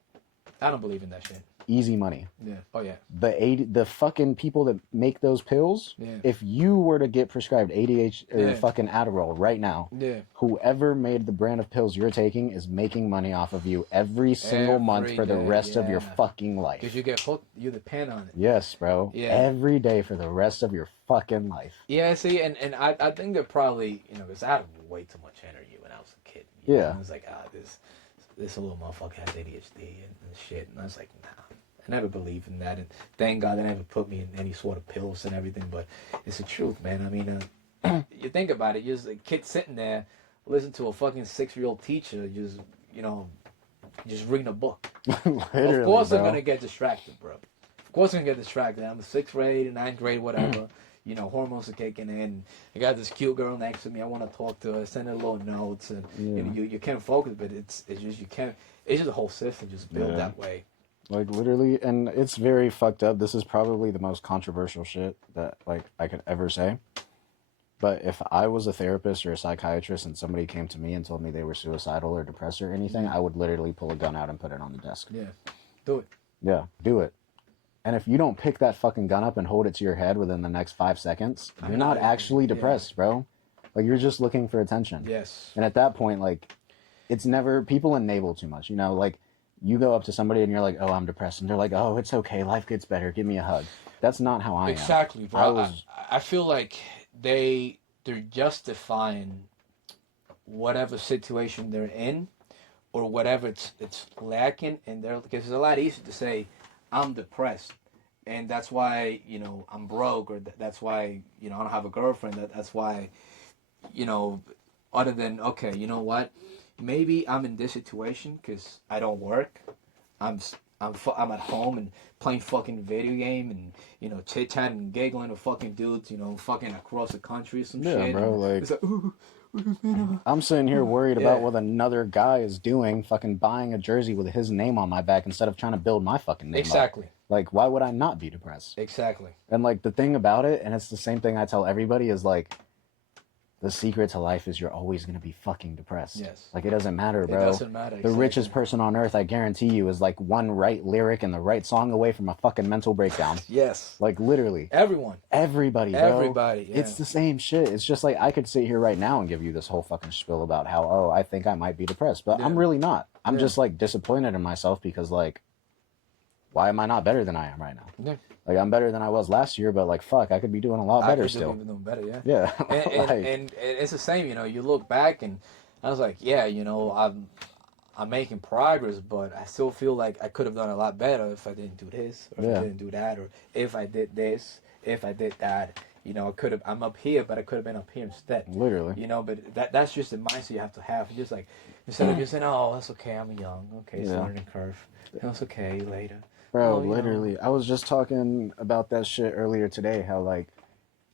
I don't believe in that shit. easy money. Yeah. Oh yeah. The fucking people that make those pills, Yeah. if you were to get prescribed ADHD or fucking Adderall right now, whoever made the brand of pills you're taking is making money off of you every single month for the rest of your fucking life. Because you get hooked, you depend on it. Yes, bro. Yeah. Every day for the rest of your fucking life. Yeah, see, and I think they're probably, because I had way too much energy when I was a kid. Yeah. I was like, this little motherfucker has ADHD and shit. And I was like, nah. I never believed in that, and thank God they never put me in any sort of pills and everything, but it's the truth, man. I mean, you think about it, you're just a kid sitting there, listen to a fucking 6-year-old teacher just reading a book. Of course they're going to get distracted, bro. Of course they're going to get distracted. I'm in 6th grade, 9th grade, whatever. Hormones are kicking in. I got this cute girl next to me. I want to talk to her, send her little notes, and you can't focus, but it's just, you can't, it's just the whole system just built that way. Like, literally, and it's very fucked up. This is probably the most controversial shit that, like, I could ever say. But if I was a therapist or a psychiatrist and somebody came to me and told me they were suicidal or depressed or anything, I would literally pull a gun out and put it on the desk. Yeah. Do it. Yeah, do it. And if you don't pick that fucking gun up and hold it to your head within the next 5 seconds, you're not actually depressed, bro. Like, you're just looking for attention. Yes. And at that point, like, it's never, people enable too much, like, you go up to somebody and you're like, oh, I'm depressed. And they're like, oh, it's okay. Life gets better. Give me a hug. That's not how I am. Exactly, bro. I feel like they're justifying whatever situation they're in or whatever it's lacking. And because it's a lot easier to say, I'm depressed. And that's why, I'm broke, or that's why, I don't have a girlfriend. That's why, other than, okay, you know what? Maybe I'm in this situation because I don't work. I'm I'm at home and playing fucking video game and, you know, chit chatting and giggling with fucking dudes, you know, fucking across the country or some Yeah, shit. bro, And like, it's like, ooh, man, I'm sitting here worried Yeah. about what another guy is doing, fucking buying a jersey with his name on my back instead of trying to build my fucking name exactly, up. Like, why would I not be depressed? exactly. And like the thing about it, and it's the same thing I tell everybody, is like, the secret to life is you're always going to be fucking depressed. Yes. Like, it doesn't matter, It bro. doesn't matter. The Exactly. richest person on earth, I guarantee you, is like one right lyric and the right song away from a fucking mental breakdown. Yes. Like, literally. Everyone. Everybody, bro. Everybody, yeah. It's the same shit. It's just like I could sit here right now and give you this whole fucking spiel about how, oh, I think I might be depressed. But I'm really not. I'm just like disappointed in myself because, like, why am I not better than I am right now? Yeah. Like, I'm better than I was last year, but like, fuck, I could be doing a lot better still. Doing better, yeah. Yeah. And it's the same, you know, you look back and I was like, yeah, you know, I'm making progress, but I still feel like I could have done a lot better if I didn't do this, or if I didn't do that, or if I did this, if I did that. You know, I'm up here, but I could have been up here instead. Literally. You know, but that's just the mindset you have to have. Just like, instead of just saying, oh, that's okay, I'm young. Okay, it's a learning curve. That's okay, later. Bro, Oh, literally. know. I was just talking about that shit earlier today, how, like,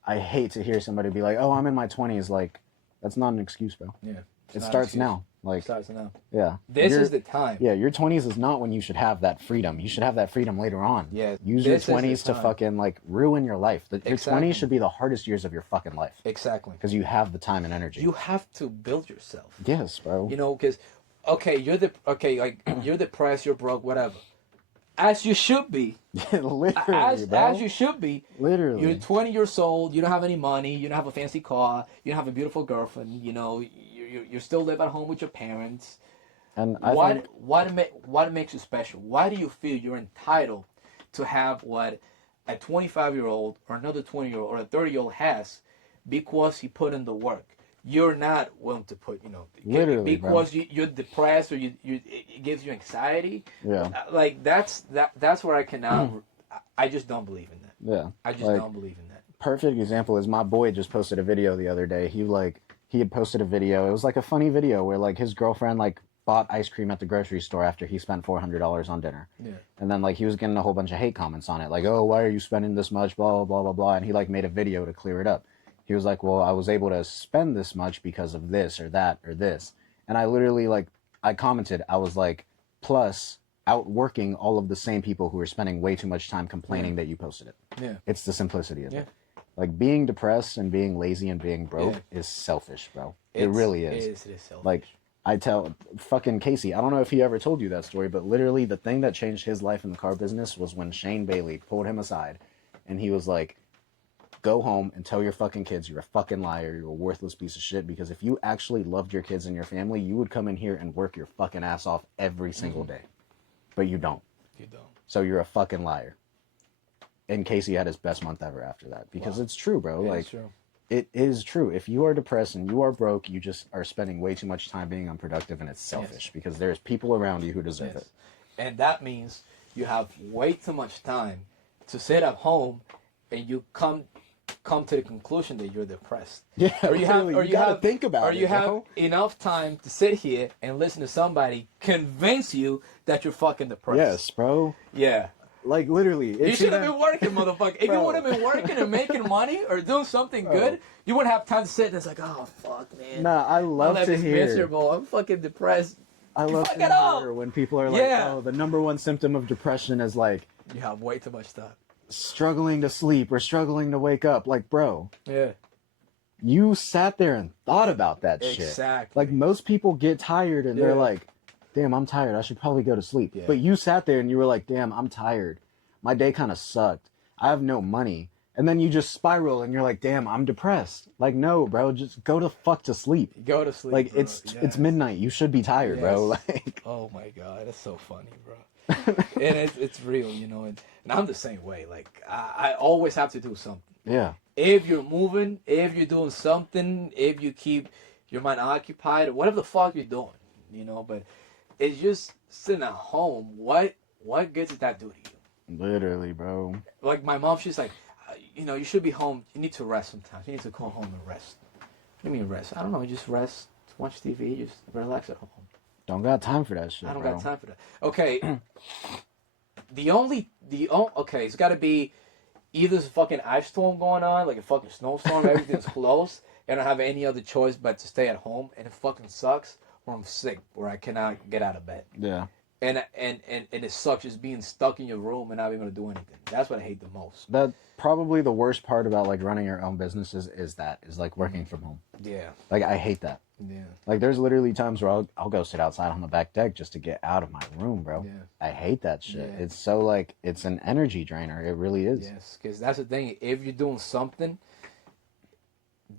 I hate to hear somebody be like, oh, I'm in my 20s. Like, that's not an excuse, bro. Yeah. It starts now. Like, It starts now. Yeah. This is the time. Yeah, your 20s is not when you should have that freedom. You should have that freedom later on. Yeah. Use your 20s to fucking, like, ruin your life. Your 20s should be the hardest years of your fucking life. Exactly. Because you have the time and energy. You have to build yourself. Yes, bro. You know, because, okay, you're depressed, you're broke, whatever. As you should be. Literally, as you should be. Literally. You're 20 years old. You don't have any money. You don't have a fancy car. You don't have a beautiful girlfriend. You know, you still live at home with your parents. And what makes you special? Why do you feel you're entitled to have what a 25-year-old or another 20-year-old or a 30-year-old has because he put in the work? You're not willing to put, you know, literally, because you're depressed or it gives you anxiety. Yeah, like that's where I cannot. I just don't believe in that. Yeah, I just don't believe in that. Perfect example is my boy just posted a video the other day. He had posted a video. It was like a funny video where like his girlfriend like bought ice cream at the grocery store after he spent $400 on dinner. Yeah. And then like he was getting a whole bunch of hate comments on it, like, oh, why are you spending this much? Blah blah blah blah blah. And he like made a video to clear it up. He was like, well, I was able to spend this much because of this or that or this. And I literally, like, I commented, I was like, plus outworking all of the same people who are spending way too much time complaining that you posted it. Yeah. It's the simplicity of it. Like, being depressed and being lazy and being broke is selfish, bro. It really is. It is selfish. Like, I tell fucking Casey, I don't know if he ever told you that story, but literally the thing that changed his life in the car business was when Shane Bailey pulled him aside and he was like, go home and tell your fucking kids you're a fucking liar, you're a worthless piece of shit, because if you actually loved your kids and your family, you would come in here and work your fucking ass off every single day. But you don't. You don't. So you're a fucking liar. And Casey had his best month ever after that. Because it's true, bro. Like, true. It is true. If you are depressed and you are broke, you just are spending way too much time being unproductive, and it's selfish because there's people around you who deserve it. And that means you have way too much time to sit at home and you come to the conclusion that you're depressed. Yeah, or you have think about it. Or you have enough time to sit here and listen to somebody convince you that you're fucking depressed. Yes, bro. Yeah. Like, literally. You should have been working, motherfucker. If you would have been working and making money or doing something good, you wouldn't have time to sit and it's like, oh, fuck, man. Nah, I love to hear. Miserable. I'm fucking depressed. I love to hear when people are like, oh, the number one symptom of depression is like, you have way too much stuff. Struggling to sleep or struggling to wake up. Like, bro. Yeah. You sat there and thought about that shit. Exactly. Like, most people get tired and they're like, damn, I'm tired. I should probably go to sleep. Yeah. But you sat there and you were like, damn, I'm tired. My day kind of sucked. I have no money. And then you just spiral and you're like, damn, I'm depressed. Like, no, bro, just go to fuck to sleep. Go to sleep. Like, bro. It's midnight. You should be tired, bro. Like, oh my God, that's so funny, bro. And it's real, you know, and I'm the same way. Like, I always have to do something. Yeah. If you're moving, if you're doing something, if you keep your mind occupied, or whatever the fuck you're doing, you know, but it's just sitting at home. What good does that do to you? Literally, bro. Like, my mom, she's like, you know, you should be home. You need to rest sometimes. You need to come home and rest. What do you mean rest? I don't know. Just rest, watch TV, just relax at home. Don't got time for that shit, I don't bro. got time for that. Okay. okay, it's got to be either there's a fucking ice storm going on, like a fucking snowstorm, everything's closed, and I don't have any other choice but to stay at home, and it fucking sucks, or I'm sick, or I cannot get out of bed. Yeah. And it sucks just being stuck in your room and not being able to do anything. That's what I hate the most. That probably the worst part about like running your own businesses is like working from home. Yeah. Like I hate that. Yeah. Like there's literally times where I'll go sit outside on the back deck just to get out of my room, bro. Yeah. I hate that shit. Yeah. It's so like it's an energy drainer. It really is. Yes, because that's the thing. If you're doing something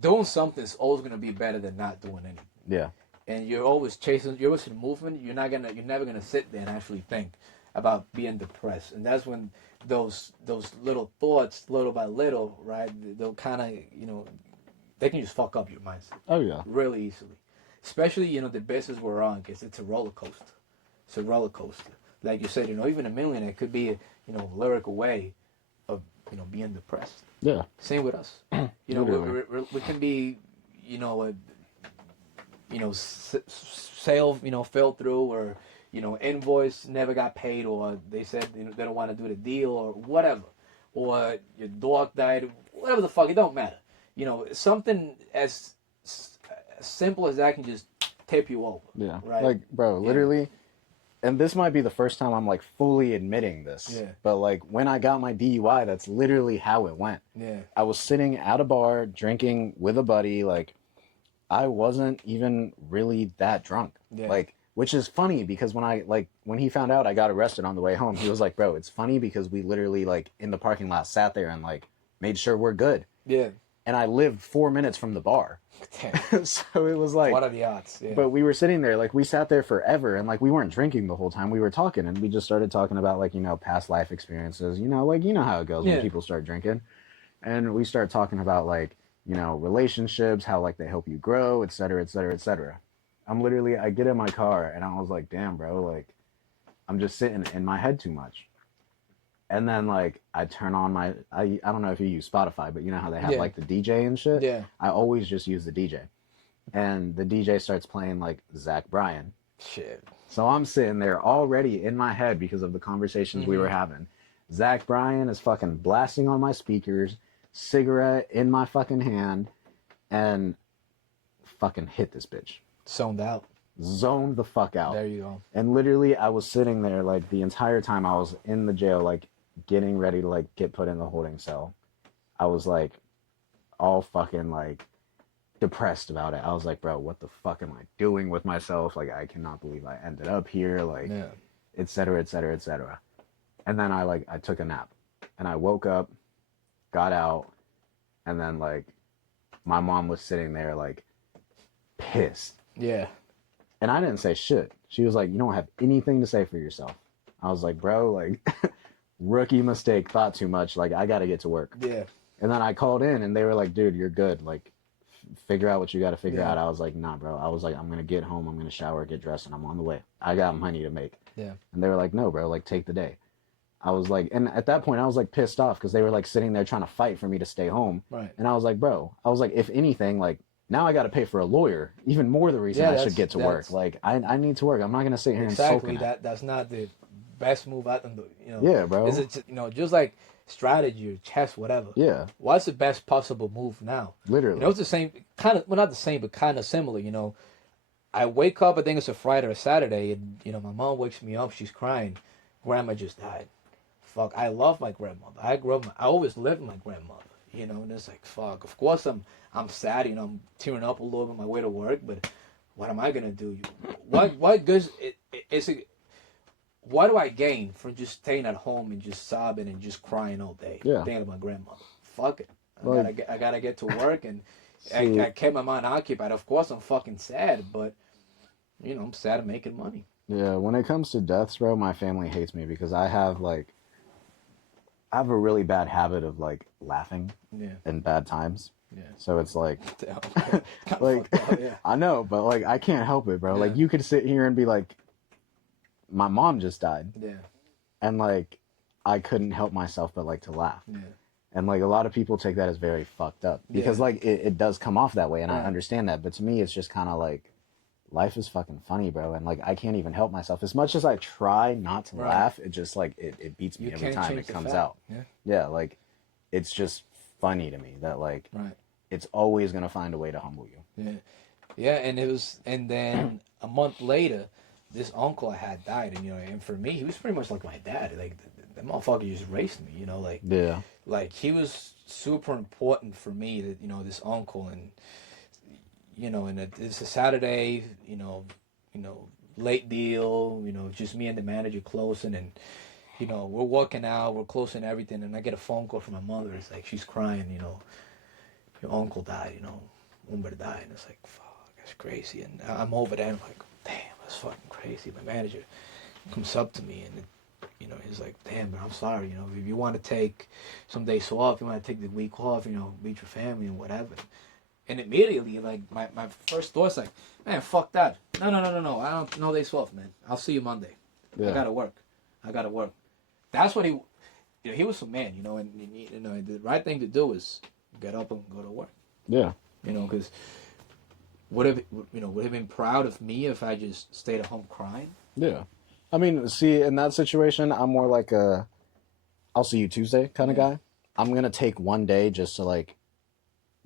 is always gonna be better than not doing anything. Yeah. And you're always in movement. You're never gonna sit there and actually think about being depressed. And that's when those little thoughts, little by little, right? They'll kind of, they can just fuck up your mindset. Oh yeah. Really easily. Especially, the business we're on, because it's a roller coaster. It's a roller coaster. Like you said, even a millionaire could be a lyrical way of being depressed. Yeah. Same with us. We can be, sale, fell through, or, invoice never got paid, or they said they don't want to do the deal, or whatever, or your dog died, whatever the fuck, it don't matter. Something as simple as that can just tip you over. Yeah. Right? Like, bro, literally, and this might be the first time I'm like fully admitting this. Yeah. But like when I got my DUI, that's literally how it went. Yeah. I was sitting at a bar drinking with a buddy, like I wasn't even really that drunk. Yeah. Like, which is funny because when he found out I got arrested on the way home, he was like, bro, it's funny because we literally like in the parking lot sat there and like made sure we're good. Yeah. And I lived 4 minutes from the bar. Damn. So it was like, what are the odds? Yeah. but we were sitting there, like we sat there forever and like we weren't drinking the whole time. We were talking and we just started talking about like, past life experiences, like, how it goes when people start drinking. And we start talking about like, relationships, how like they help you grow, et cetera, et cetera, et cetera. I get in my car and I was like, damn, bro, like I'm just sitting in my head too much. And then like I turn on I don't know if you use Spotify, but you know how they have like the DJ and shit? Yeah. I always just use the DJ. And the DJ starts playing like Zach Bryan. Shit. So I'm sitting there already in my head because of the conversations we were having. Zach Bryan is fucking blasting on my speakers, cigarette in my fucking hand, and fucking hit this bitch. Zoned out. Zoned the fuck out. There you go. And literally I was sitting there like the entire time I was in the jail, like getting ready to like get put in the holding cell. I was like all fucking like depressed about it. I was like, bro, what the fuck am I doing with myself? Like, I cannot believe I ended up here, like, et cetera, et cetera, et cetera. And then I took a nap and I woke up, got out, and then like my mom was sitting there like pissed. Yeah. And I didn't say shit. She was like, you don't have anything to say for yourself. I was like, bro, like rookie mistake, thought too much. Like, I got to get to work. Yeah. And then I called in and they were like, dude, you're good. Like, figure out what you got to figure out. I was like, nah, bro. I was like, I'm going to get home. I'm going to shower, get dressed, and I'm on the way. I got money to make. Yeah. And they were like, no, bro, like, take the day. I was like, and at that point, I was like pissed off because they were like sitting there trying to fight for me to stay home. Right. And I was like, bro, if anything, like, now I got to pay for a lawyer. Even more the reason I should get to work. Like, I need to work. I'm not going to sit here and sulk. Exactly. That's not the best move I can do. Yeah, bro. Is it just like strategy or chess, whatever? Yeah. What's the best possible move now? Literally. It's the same kind of, well, not the same, but kind of similar. I wake up. I think it's a Friday or Saturday, and my mom wakes me up. She's crying. Grandma just died. Fuck. I love my grandmother. I always lived with my grandmother. And it's like, fuck. Of course, I'm sad. I'm tearing up a little bit on my way to work. But what am I gonna do? What good? What do I gain from just staying at home and just sobbing and just crying all day? Yeah. Thinking of my grandmother. Fuck it. Like, I gotta get to work, and I kept my mind occupied. Of course, I'm fucking sad, but I'm sad at making money. Yeah. When it comes to deaths, bro, my family hates me because I have a really bad habit of like laughing in bad times. Yeah. So it's like, like I know, but like I can't help it, bro. Yeah. Like you could sit here and be like, my mom just died. Yeah. And like I couldn't help myself but like to laugh. Yeah. And like a lot of people take that as very fucked up because like it does come off that way, and I understand that. But to me, it's just kind of like life is fucking funny, bro. And like, I can't even help myself. As much as I try not to laugh, it just like, it beats me every time it comes out. Yeah. Like, it's just funny to me that like, it's always going to find a way to humble you. Yeah. Yeah. And then a month later, this uncle I had died. And, and for me, he was pretty much like my dad. Like, the motherfucker just raised me, like, like he was super important for me that, this uncle. And, and it's a Saturday, late deal, just me and the manager closing, and we're working out, we're closing everything, and I get a phone call from my mother. It's like she's crying, your uncle died, Umber died, and it's like, fuck, that's crazy. And I'm over there, I'm like, damn, that's fucking crazy. My manager comes up to me, and he's like, damn, but I'm sorry, if you want to take some days off, you want to take the week off, meet your family and whatever. And immediately, like, my first thought's like, man, fuck that. No. I don't, no days off, man. I'll see you Monday. I gotta work. That's what he was a man, and the right thing to do is get up and go to work. Yeah. Because would have been proud of me if I just stayed at home crying. Yeah. I mean, see, in that situation, I'm more like I'll see you Tuesday kind of guy. I'm going to take one day just to like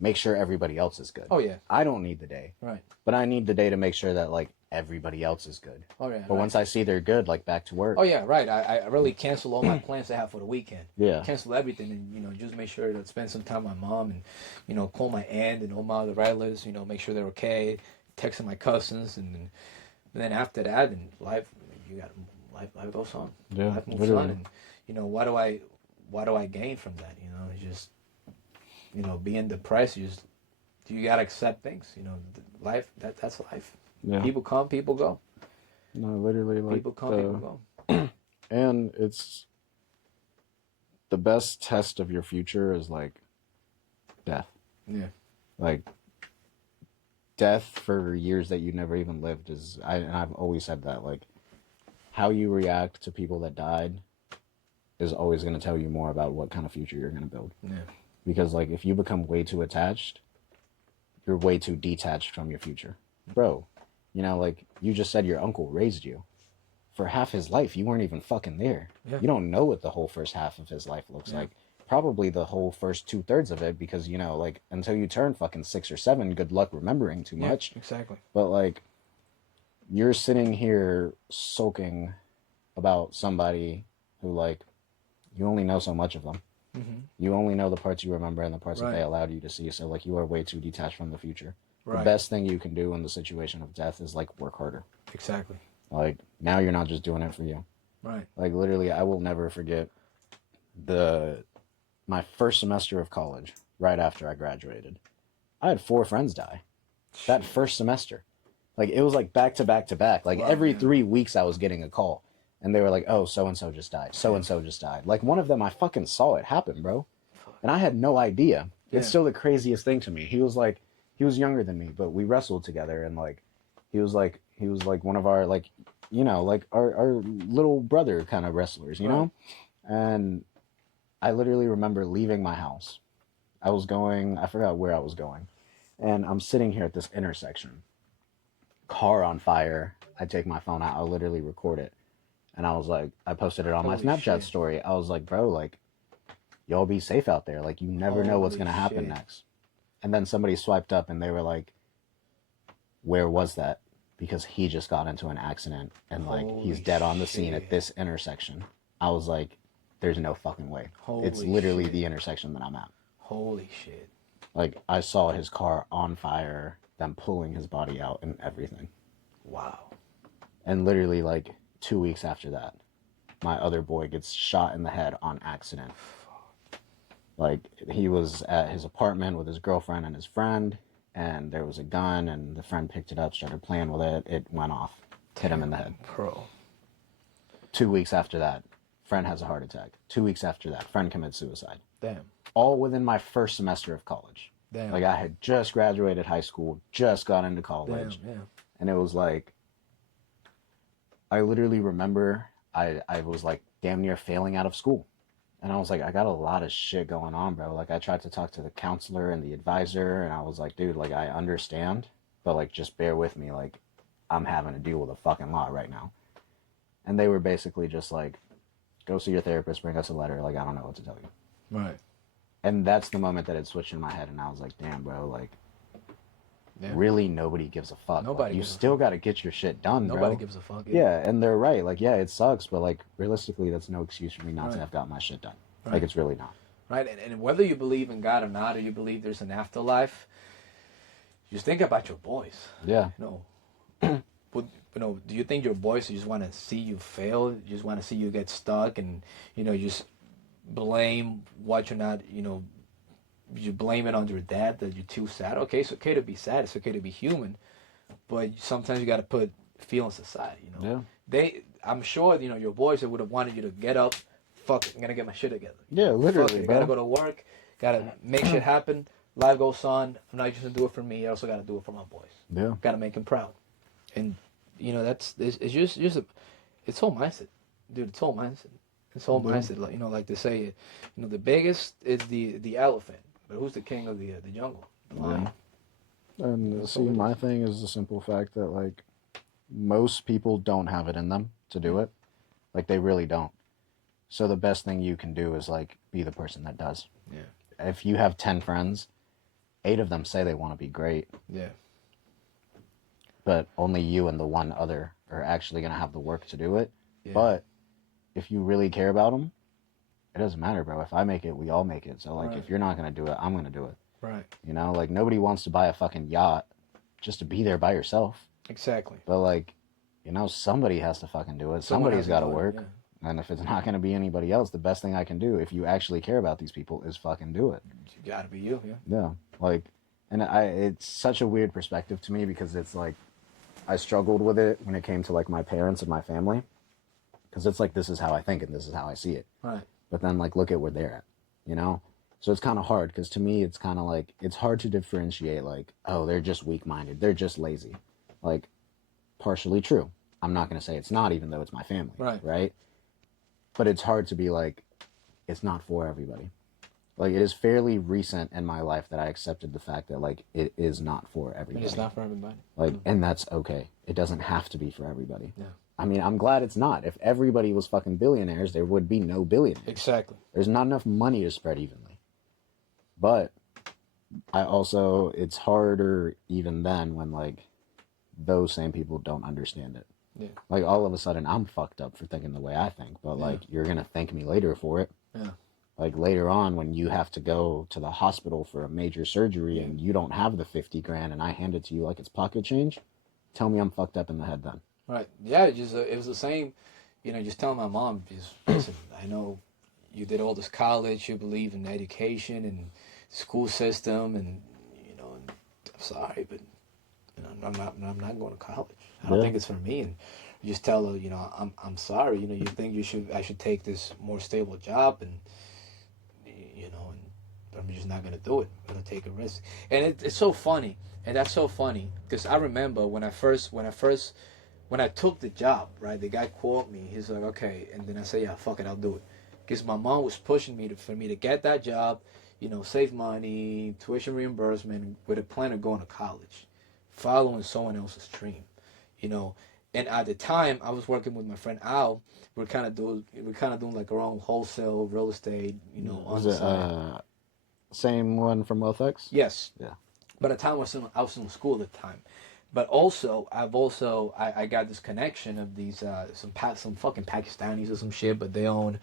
make sure everybody else is good. Oh, yeah. I don't need the day. Right. But I need the day to make sure that like everybody else is good. Oh, yeah. But once I see they're good, like back to work. Oh, yeah, right. I really cancel all my plans I have for the weekend. Yeah. Cancel everything and, just make sure to spend some time with my mom and, call my aunt and all my other relatives, make sure they're okay, texting my cousins. And then after that, and life goes on. Yeah. Life moves on. And, what do I gain from that? It's just, being depressed, you gotta accept things. Life, that's life. Yeah. People come, people go. No, literally, like, people come, people go. And it's the best test of your future is like death. Yeah. Like death for years that you never even lived is, and I've always said that, like, how you react to people that died is always going to tell you more about what kind of future you're going to build. Yeah. Because like if you become way too attached, you're way too detached from your future. Bro, like you just said your uncle raised you. For half his life, you weren't even fucking there. Yeah. You don't know what the whole first half of his life looks like. Probably the whole first 2/3 of it, because, like until you turn fucking 6 or 7, good luck remembering too much. Exactly. But like you're sitting here sulking about somebody who like you only know so much of them. Mm-hmm. You only know the parts you remember and the parts that they allowed you to see. So like you are way too detached from the future. Right. The best thing you can do in the situation of death is like work harder. Exactly. Like now you're not just doing it for you. Right. Like literally, I will never forget my first semester of college. Right after I graduated, I had 4 friends die. That first semester, like it was like back to back to back. Like every 3 weeks, I was getting a call. And they were like, oh, so-and-so just died. So-and-so just died. Like, one of them, I fucking saw it happen, bro. And I had no idea. It's still the craziest thing to me. He was younger than me, but we wrestled together. And, like, he was like one of our, like, like our little brother kind of wrestlers, you know? And I literally remember leaving my house. I forgot where I was going. And I'm sitting here at this intersection. Car on fire. I take my phone out. I'll literally record it. And I was like, I posted it on my Snapchat story. I was like, bro, like, y'all be safe out there. Like, you never know what's going to happen next. And then somebody swiped up and they were like, where was that? Because he just got into an accident and, like, he's dead on the scene at this intersection. I was like, there's no fucking way. It's literally the intersection that I'm at. Holy shit. Like, I saw his car on fire, them pulling his body out and everything. Wow. And literally, like, 2 weeks after that, my other boy gets shot in the head on accident. Like, he was at his apartment with his girlfriend and his friend, and there was a gun, and the friend picked it up, started playing with it. It went off, hit him in the head. Bro. 2 weeks after that, friend has a heart attack. 2 weeks after that, friend commits suicide. Damn. All within my first semester of college. Damn. Like, I had just graduated high school, just got into college. Damn, yeah. And it was like, I literally remember I was like damn near failing out of school. And I was like, I got a lot of shit going on, bro. Like, I tried to talk to the counselor and the advisor, and I was like, dude, like, I understand, but like, just bear with me. Like, I'm having to deal with a fucking lot right now. And they were basically just like, go see your therapist, bring us a letter. Like, I don't know what to tell you. Right. And that's the moment that it switched in my head, and I was like, damn, bro, like, Yeah. really nobody gives a fuck. Nobody Like, you gives a still fuck. got to get your shit done, bro. Nobody gives a fuck. Yeah, and they're right. Like, yeah, it sucks, but like, realistically, that's no excuse for me not to have got my shit done. Right. Like, it's really not. Right, and whether you believe in God or not, or you believe there's an afterlife, just think about your boys. Yeah. You know, do you think your boys just want to see you fail? You just want to see you get stuck, and just blame what you're not. You blame it on your dad that you're too sad. Okay, it's okay to be sad. It's okay to be human, but sometimes you got to put feelings aside. Yeah. I'm sure your boys that would have wanted you to get up. Fuck it, I'm gonna get my shit together. Yeah, literally. Fuck it, gotta go to work. Gotta make shit happen. Life goes on. I'm not just gonna do it for me. I also gotta do it for my boys. Yeah. Gotta make them proud. And it's just it's whole mindset, dude. It's whole mindset. It's whole mindset. Like they say, the biggest is the elephant, but who's the king of the jungle? The lion. And see, my thing is the simple fact that like most people don't have it in them to do it. Like they really don't. So the best thing you can do is like be the person that does. Yeah. If you have 10 friends, 8 of them say they want to be great. Yeah. But only you and the one other are actually going to have the work to do it. Yeah. But if you really care about them, it doesn't matter, bro. If I make it, we all make it. So like, if you're not going to do it, I'm going to do it. Right. Like nobody wants to buy a fucking yacht just to be there by yourself. Exactly. But like, somebody has to fucking do it. Somebody's got to work. Yeah. And if it's not going to be anybody else, the best thing I can do, if you actually care about these people, is fucking do it. You gotta be you, yeah. Yeah. Like, and it's such a weird perspective to me because it's like, I struggled with it when it came to like my parents and my family. Because it's like, this is how I think and this is how I see it. Right. But then like, look at where they're at, So it's kind of hard because to me, it's kind of like, it's hard to differentiate like, oh, they're just weak-minded. They're just lazy. Like, partially true. I'm not going to say it's not, even though it's my family. Right? But it's hard to be like, it's not for everybody. Like, it is fairly recent in my life that I accepted the fact that, like, it is not for everybody. It's not for everybody. Like, and that's okay. It doesn't have to be for everybody. Yeah. I mean, I'm glad it's not. If everybody was fucking billionaires, there would be no billionaires. Exactly. There's not enough money to spread evenly. But it's harder even then when, like, those same people don't understand it. Yeah. Like, all of a sudden, I'm fucked up for thinking the way I think. But, like, you're going to thank me later for it. Yeah. Like, later on, when you have to go to the hospital for a major surgery and you don't have the 50 grand and I hand it to you like it's pocket change, tell me I'm fucked up in the head then. Right. Yeah, it was the same, just telling my mom, just, listen, I know you did all this college, you believe in education and school system, and, and I'm sorry, but, I'm not going to college. I don't think it's for me. And just tell her, I'm sorry, you think I should take this more stable job, and, but I'm just not going to do it. I'm going to take a risk. And it's so funny, and that's so funny, because I remember when I took the job, right, the guy called me, he's like, okay, and then I say, yeah, fuck it, I'll do it. Because my mom was pushing me for me to get that job, save money, tuition reimbursement, with a plan of going to college, following someone else's dream, And at the time, I was working with my friend Al. We're kind of doing like our own wholesale real estate, on the side. Same one from OFX? Yes. Yeah. But at the time, I was in school at the time. But also, I got this connection of these some fucking Pakistanis or some shit, but they own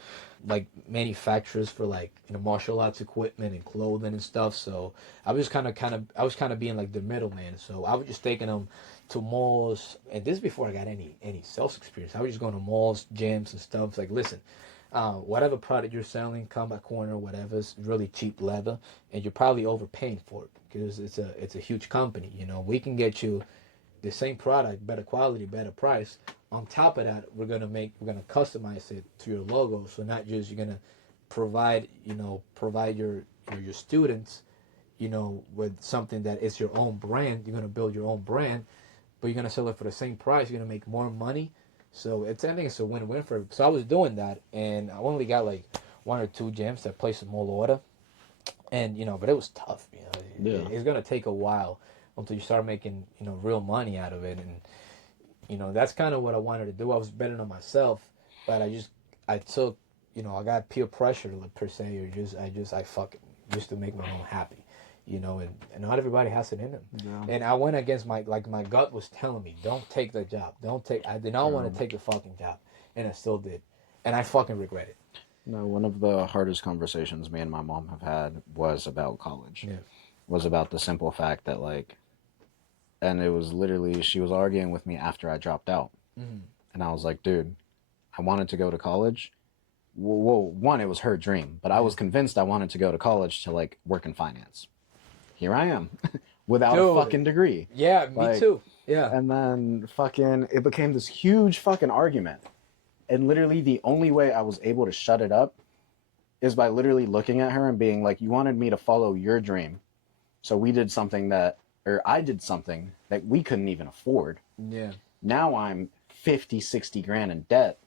like manufacturers for like martial arts equipment and clothing and stuff. So I was kind of being like the middleman. So I was just taking them to malls, and this is before I got any sales experience. I was just going to malls, gyms, and stuff. It's like, listen, whatever product you're selling, combat corner, whatever, is really cheap leather, and you're probably overpaying for it because it's a huge company. We can get you the same product, better quality, better price. On top of that, we're gonna customize it to your logo. So not just you're gonna provide your students, with something that is your own brand. You're gonna build your own brand, but you're gonna sell it for the same price. You're gonna make more money. So I think it's a win-win for it. So I was doing that, and I only got like 1 or 2 gyms that placed a small order, and but it was tough. It's gonna take a while until you start making real money out of it, and You know, that's kind of what I wanted to do. I was betting on myself, but I took, you know, I got peer pressure per se, or I fucking just to make my mom happy, you know, and not everybody has it in them. Yeah. And I went against my gut was telling me, don't take the job, I did not want to take the fucking job, and I still did, and I fucking regret it. No, one of the hardest conversations me and my mom have had was about college. Yeah. Was about the simple fact that like, and it was literally, she was arguing with me after I dropped out. Mm-hmm. And I was like, dude, I wanted to go to college. Well, one, it was her dream, but I was convinced I wanted to go to college to like work in finance. Here I am without a fucking degree. Yeah, me like, too. Yeah. And then fucking, it became this huge fucking argument. And literally the only way I was able to shut it up is by literally looking at her and being like, you wanted me to follow your dream. So we did something that, or I did something that we couldn't even afford. Yeah. Now I'm 50, 60 grand in debt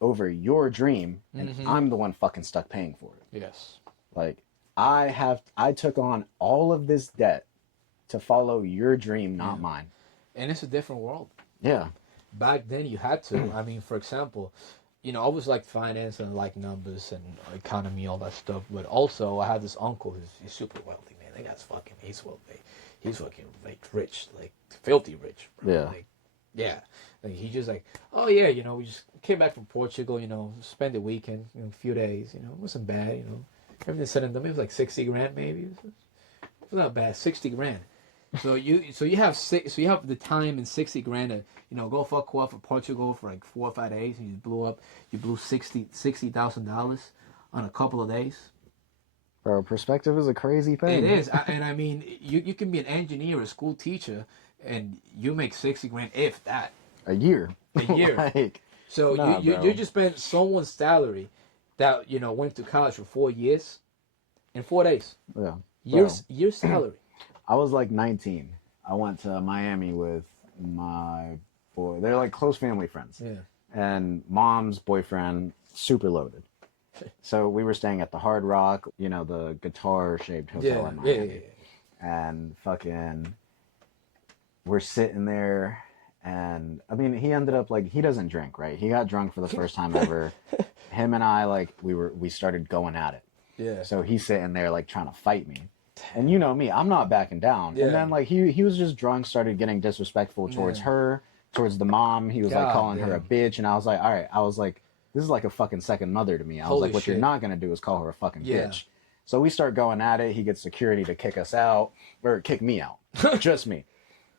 over your dream, and I'm the one fucking stuck paying for it. Yes. Like, I took on all of this debt to follow your dream, not mine. And it's a different world. Yeah. Back then you had to. I mean, for example, you know, I was like finance and like numbers and economy, all that stuff. But also I had this uncle who's super wealthy, man. That guy's fucking, he's wealthy. He's fucking like rich, like filthy rich, bro. Yeah. Like, yeah. Like he just like, oh yeah, you know, we just came back from Portugal, you know, spent the weekend, you know, a few days, you know, it wasn't bad, you know. Everything said and done, it was like 60 grand maybe. It was not bad, 60 grand. So you have the time and 60 grand to, you know, go fuck off for Portugal for like 4 or 5 days, and you blew $60,000 on a couple of days. Bro, perspective is a crazy thing. It is, and I mean, you can be an engineer, a school teacher, and you make 60 grand, if that. A year. A year. Like, so nah, you just spent someone's salary that, you know, went to college for 4 years in 4 days. Yeah. Your salary. I was like 19. I went to Miami with my boy. They're like close family friends. Yeah. And mom's boyfriend, super loaded. So we were staying at the Hard Rock, you know, the guitar-shaped hotel in Miami. Yeah. And fucking, we're sitting there, and I mean, he ended up like, he doesn't drink, right? He got drunk for the first time ever. Him and I, like, we started going at it. Yeah. So he's sitting there like trying to fight me. And you know me, I'm not backing down. Yeah. And then like he was just drunk, started getting disrespectful towards her, towards the mom. He was like calling her a bitch, and I was like, all right. I was like, this is like a fucking second mother to me. I was like, what you're not gonna do is call her a fucking bitch. So we start going at it. He gets security to kick us out, or kick me out, just me.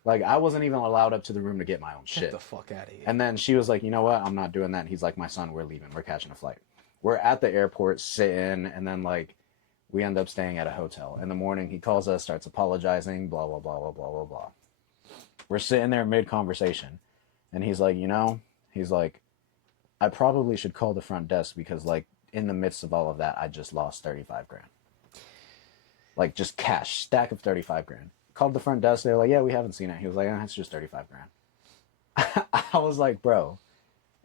Like I wasn't even allowed up to the room to get my own shit. Get the fuck out of here. And then she was like, you know what? I'm not doing that. And he's like, my son, we're leaving. We're catching a flight. We're at the airport sitting, and then like. We end up staying at a hotel. In the morning, he calls us, starts apologizing, blah, blah, blah, blah, blah, blah, blah. We're sitting there mid-conversation, and he's like, you know, he's like, I probably should call the front desk because, like, in the midst of all of that, I just lost 35 grand. Like, just cash, stack of 35 grand. Called the front desk, they were like, yeah, we haven't seen it. He was like, it's just 35 grand. I was like, bro,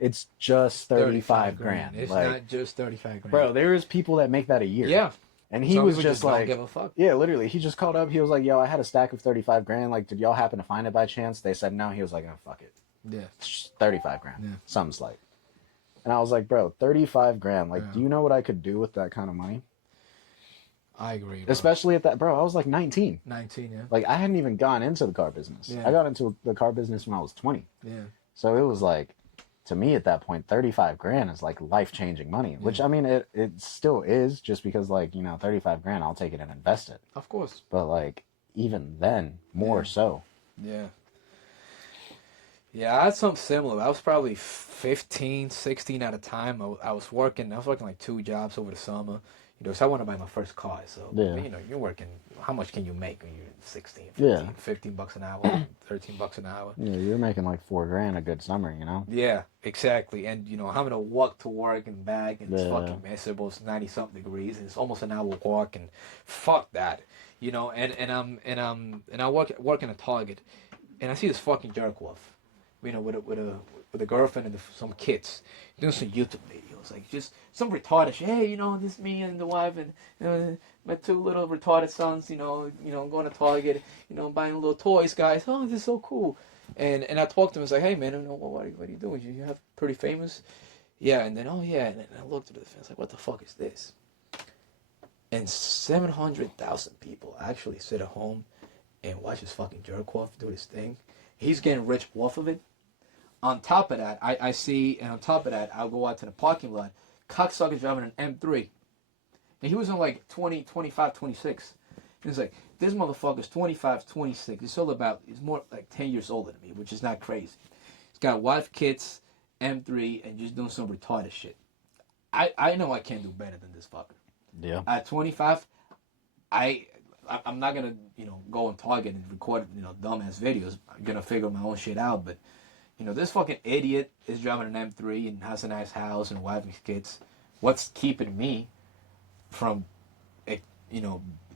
it's just 35 grand. It's like, not just 35 grand. Bro, there is people that make that a year. Yeah. And he was just don't like, give a fuck. Yeah, literally. He just called up. He was like, yo, I had a stack of 35 grand. Like, did y'all happen to find it by chance? They said no. He was like, oh, fuck it. Yeah. 35 grand. Yeah. Something slight. And I was like, bro, 35 grand. Like, do you know what I could do with that kind of money? I agree, bro. Especially at that, bro, I was like 19. 19, yeah. Like, I hadn't even gone into the car business. Yeah. I got into the car business when I was 20. Yeah. So it was like, to me at that point, 35 grand is like life-changing money, which I mean, it still is just because like, you know, 35 grand, I'll take it and invest it. Of course. But like, even then, more so. Yeah. Yeah, I had something similar. I was probably 15, 16 at a time. I was working like 2 jobs over the summer. You know, so I want to buy my first car. So, you know, you're working, how much can you make when you're 16, 15 $15 an hour, $13 an hour? Yeah, you're making like $4 grand a good summer, you know? Yeah, exactly. And, you know, having to walk to work and back, and it's fucking miserable. It's 90-something degrees, and it's almost an hour walk, and fuck that. You know, and I work in a Target, and I see this fucking jerk off. with a girlfriend and some kids, doing some YouTube videos, like just some retarded shit. Hey, this is me and the wife and my two little retarded sons. Going to Target, buying little toys, guys. Oh, this is so cool. And I talked to him. I was like, hey man, what are you doing? You have pretty famous? Yeah. And then and then I looked at it. I was like, what the fuck is this? And 700,000 people actually sit at home and watch his fucking jerk off do his thing. He's getting rich off of it. On top of that, I see, and on top of that, I'll go out to the parking lot. Cocksucker's driving an M3. And he was on like 20, 25, 26. And it's like, this motherfucker's 25, 26. He's more like 10 years older than me, which is not crazy. He's got wife, kids, M3, and just doing some retarded shit. I know I can't do better than this fucker. Yeah. At 25, I'm not gonna go on Target and record dumbass videos. I'm gonna figure my own shit out. But this fucking idiot is driving an M3 and has a nice house and a wife and kids. What's keeping me from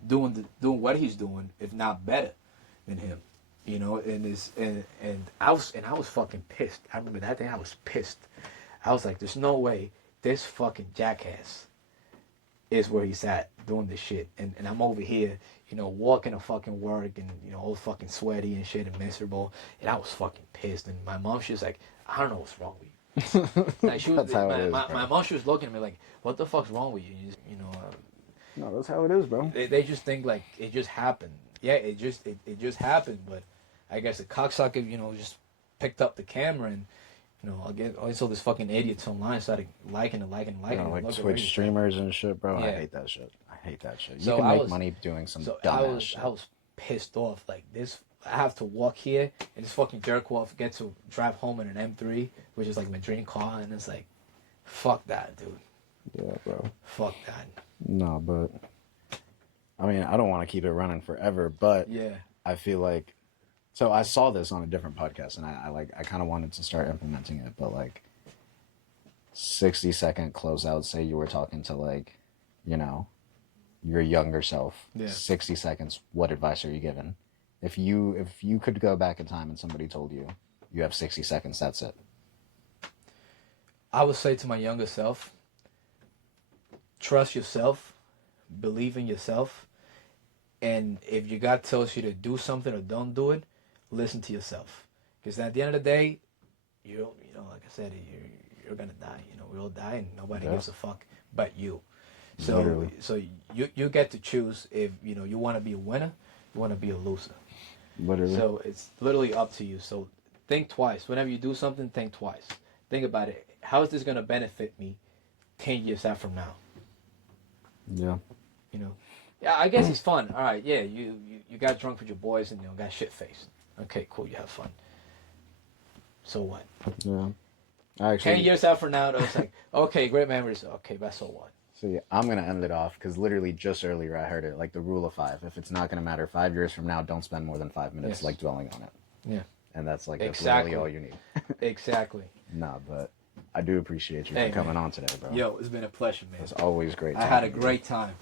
doing what he's doing, if not better than him? And I was fucking pissed. I remember that day I was pissed. I was like, there's no way this fucking jackass is where he's at doing this shit, and I'm over here, walking to fucking work and all fucking sweaty and shit and miserable, and I was fucking pissed. And my mom, she was like, I don't know what's wrong with you. Like she was, my mom, she was looking at me like, what the fuck's wrong with you? No, that's how it is, bro. They just think like it just happened. Yeah, it just happened. But I guess the cocksucker, just picked up the camera and. I saw this fucking idiots online started liking. Like Twitch streamers and shit, bro. Yeah. I hate that shit. You So can make money doing some dumbass shit. I was pissed off. Like this, I have to walk here, and this fucking jerk off get to drive home in an M3, which is like my dream car, and it's like, fuck that, dude. Yeah, bro. Fuck that. No, but I mean, I don't want to keep it running forever, but yeah, I feel like. So I saw this on a different podcast, and I kind of wanted to start implementing it, but 60-second closeout. Say you were talking to your younger self. Yeah. 60 seconds. What advice are you giving? If you could go back in time and somebody told you have 60 seconds, that's it. I would say to my younger self, trust yourself, believe in yourself, and if your God tells you to do something or don't do it, listen to yourself, because at the end of the day, like I said, you're gonna die. We all die, and nobody gives a fuck but you. So Literally. So you get to choose if you want to be a winner, you want to be a loser. Literally. So it's literally up to you. So think twice. Whenever you do something, think twice. Think about it. How is this gonna benefit me 10 years out from now? Yeah. Yeah, I guess it's fun. All right, yeah, you got drunk with your boys and got shit faced. Okay, cool, you have fun. So what? Yeah. Actually, 10 years out from now, it's like, okay, great memories. Okay, but so what? So yeah, I'm gonna end it off because literally just earlier I heard it, like the rule of 5. If it's not gonna matter 5 years from now, don't spend more than 5 minutes dwelling on it. Yeah. And that's that's exactly literally all you need. Exactly. Nah, but I do appreciate you for coming on today, bro. Yo, it's been a pleasure, man. It's always great. I had a great time.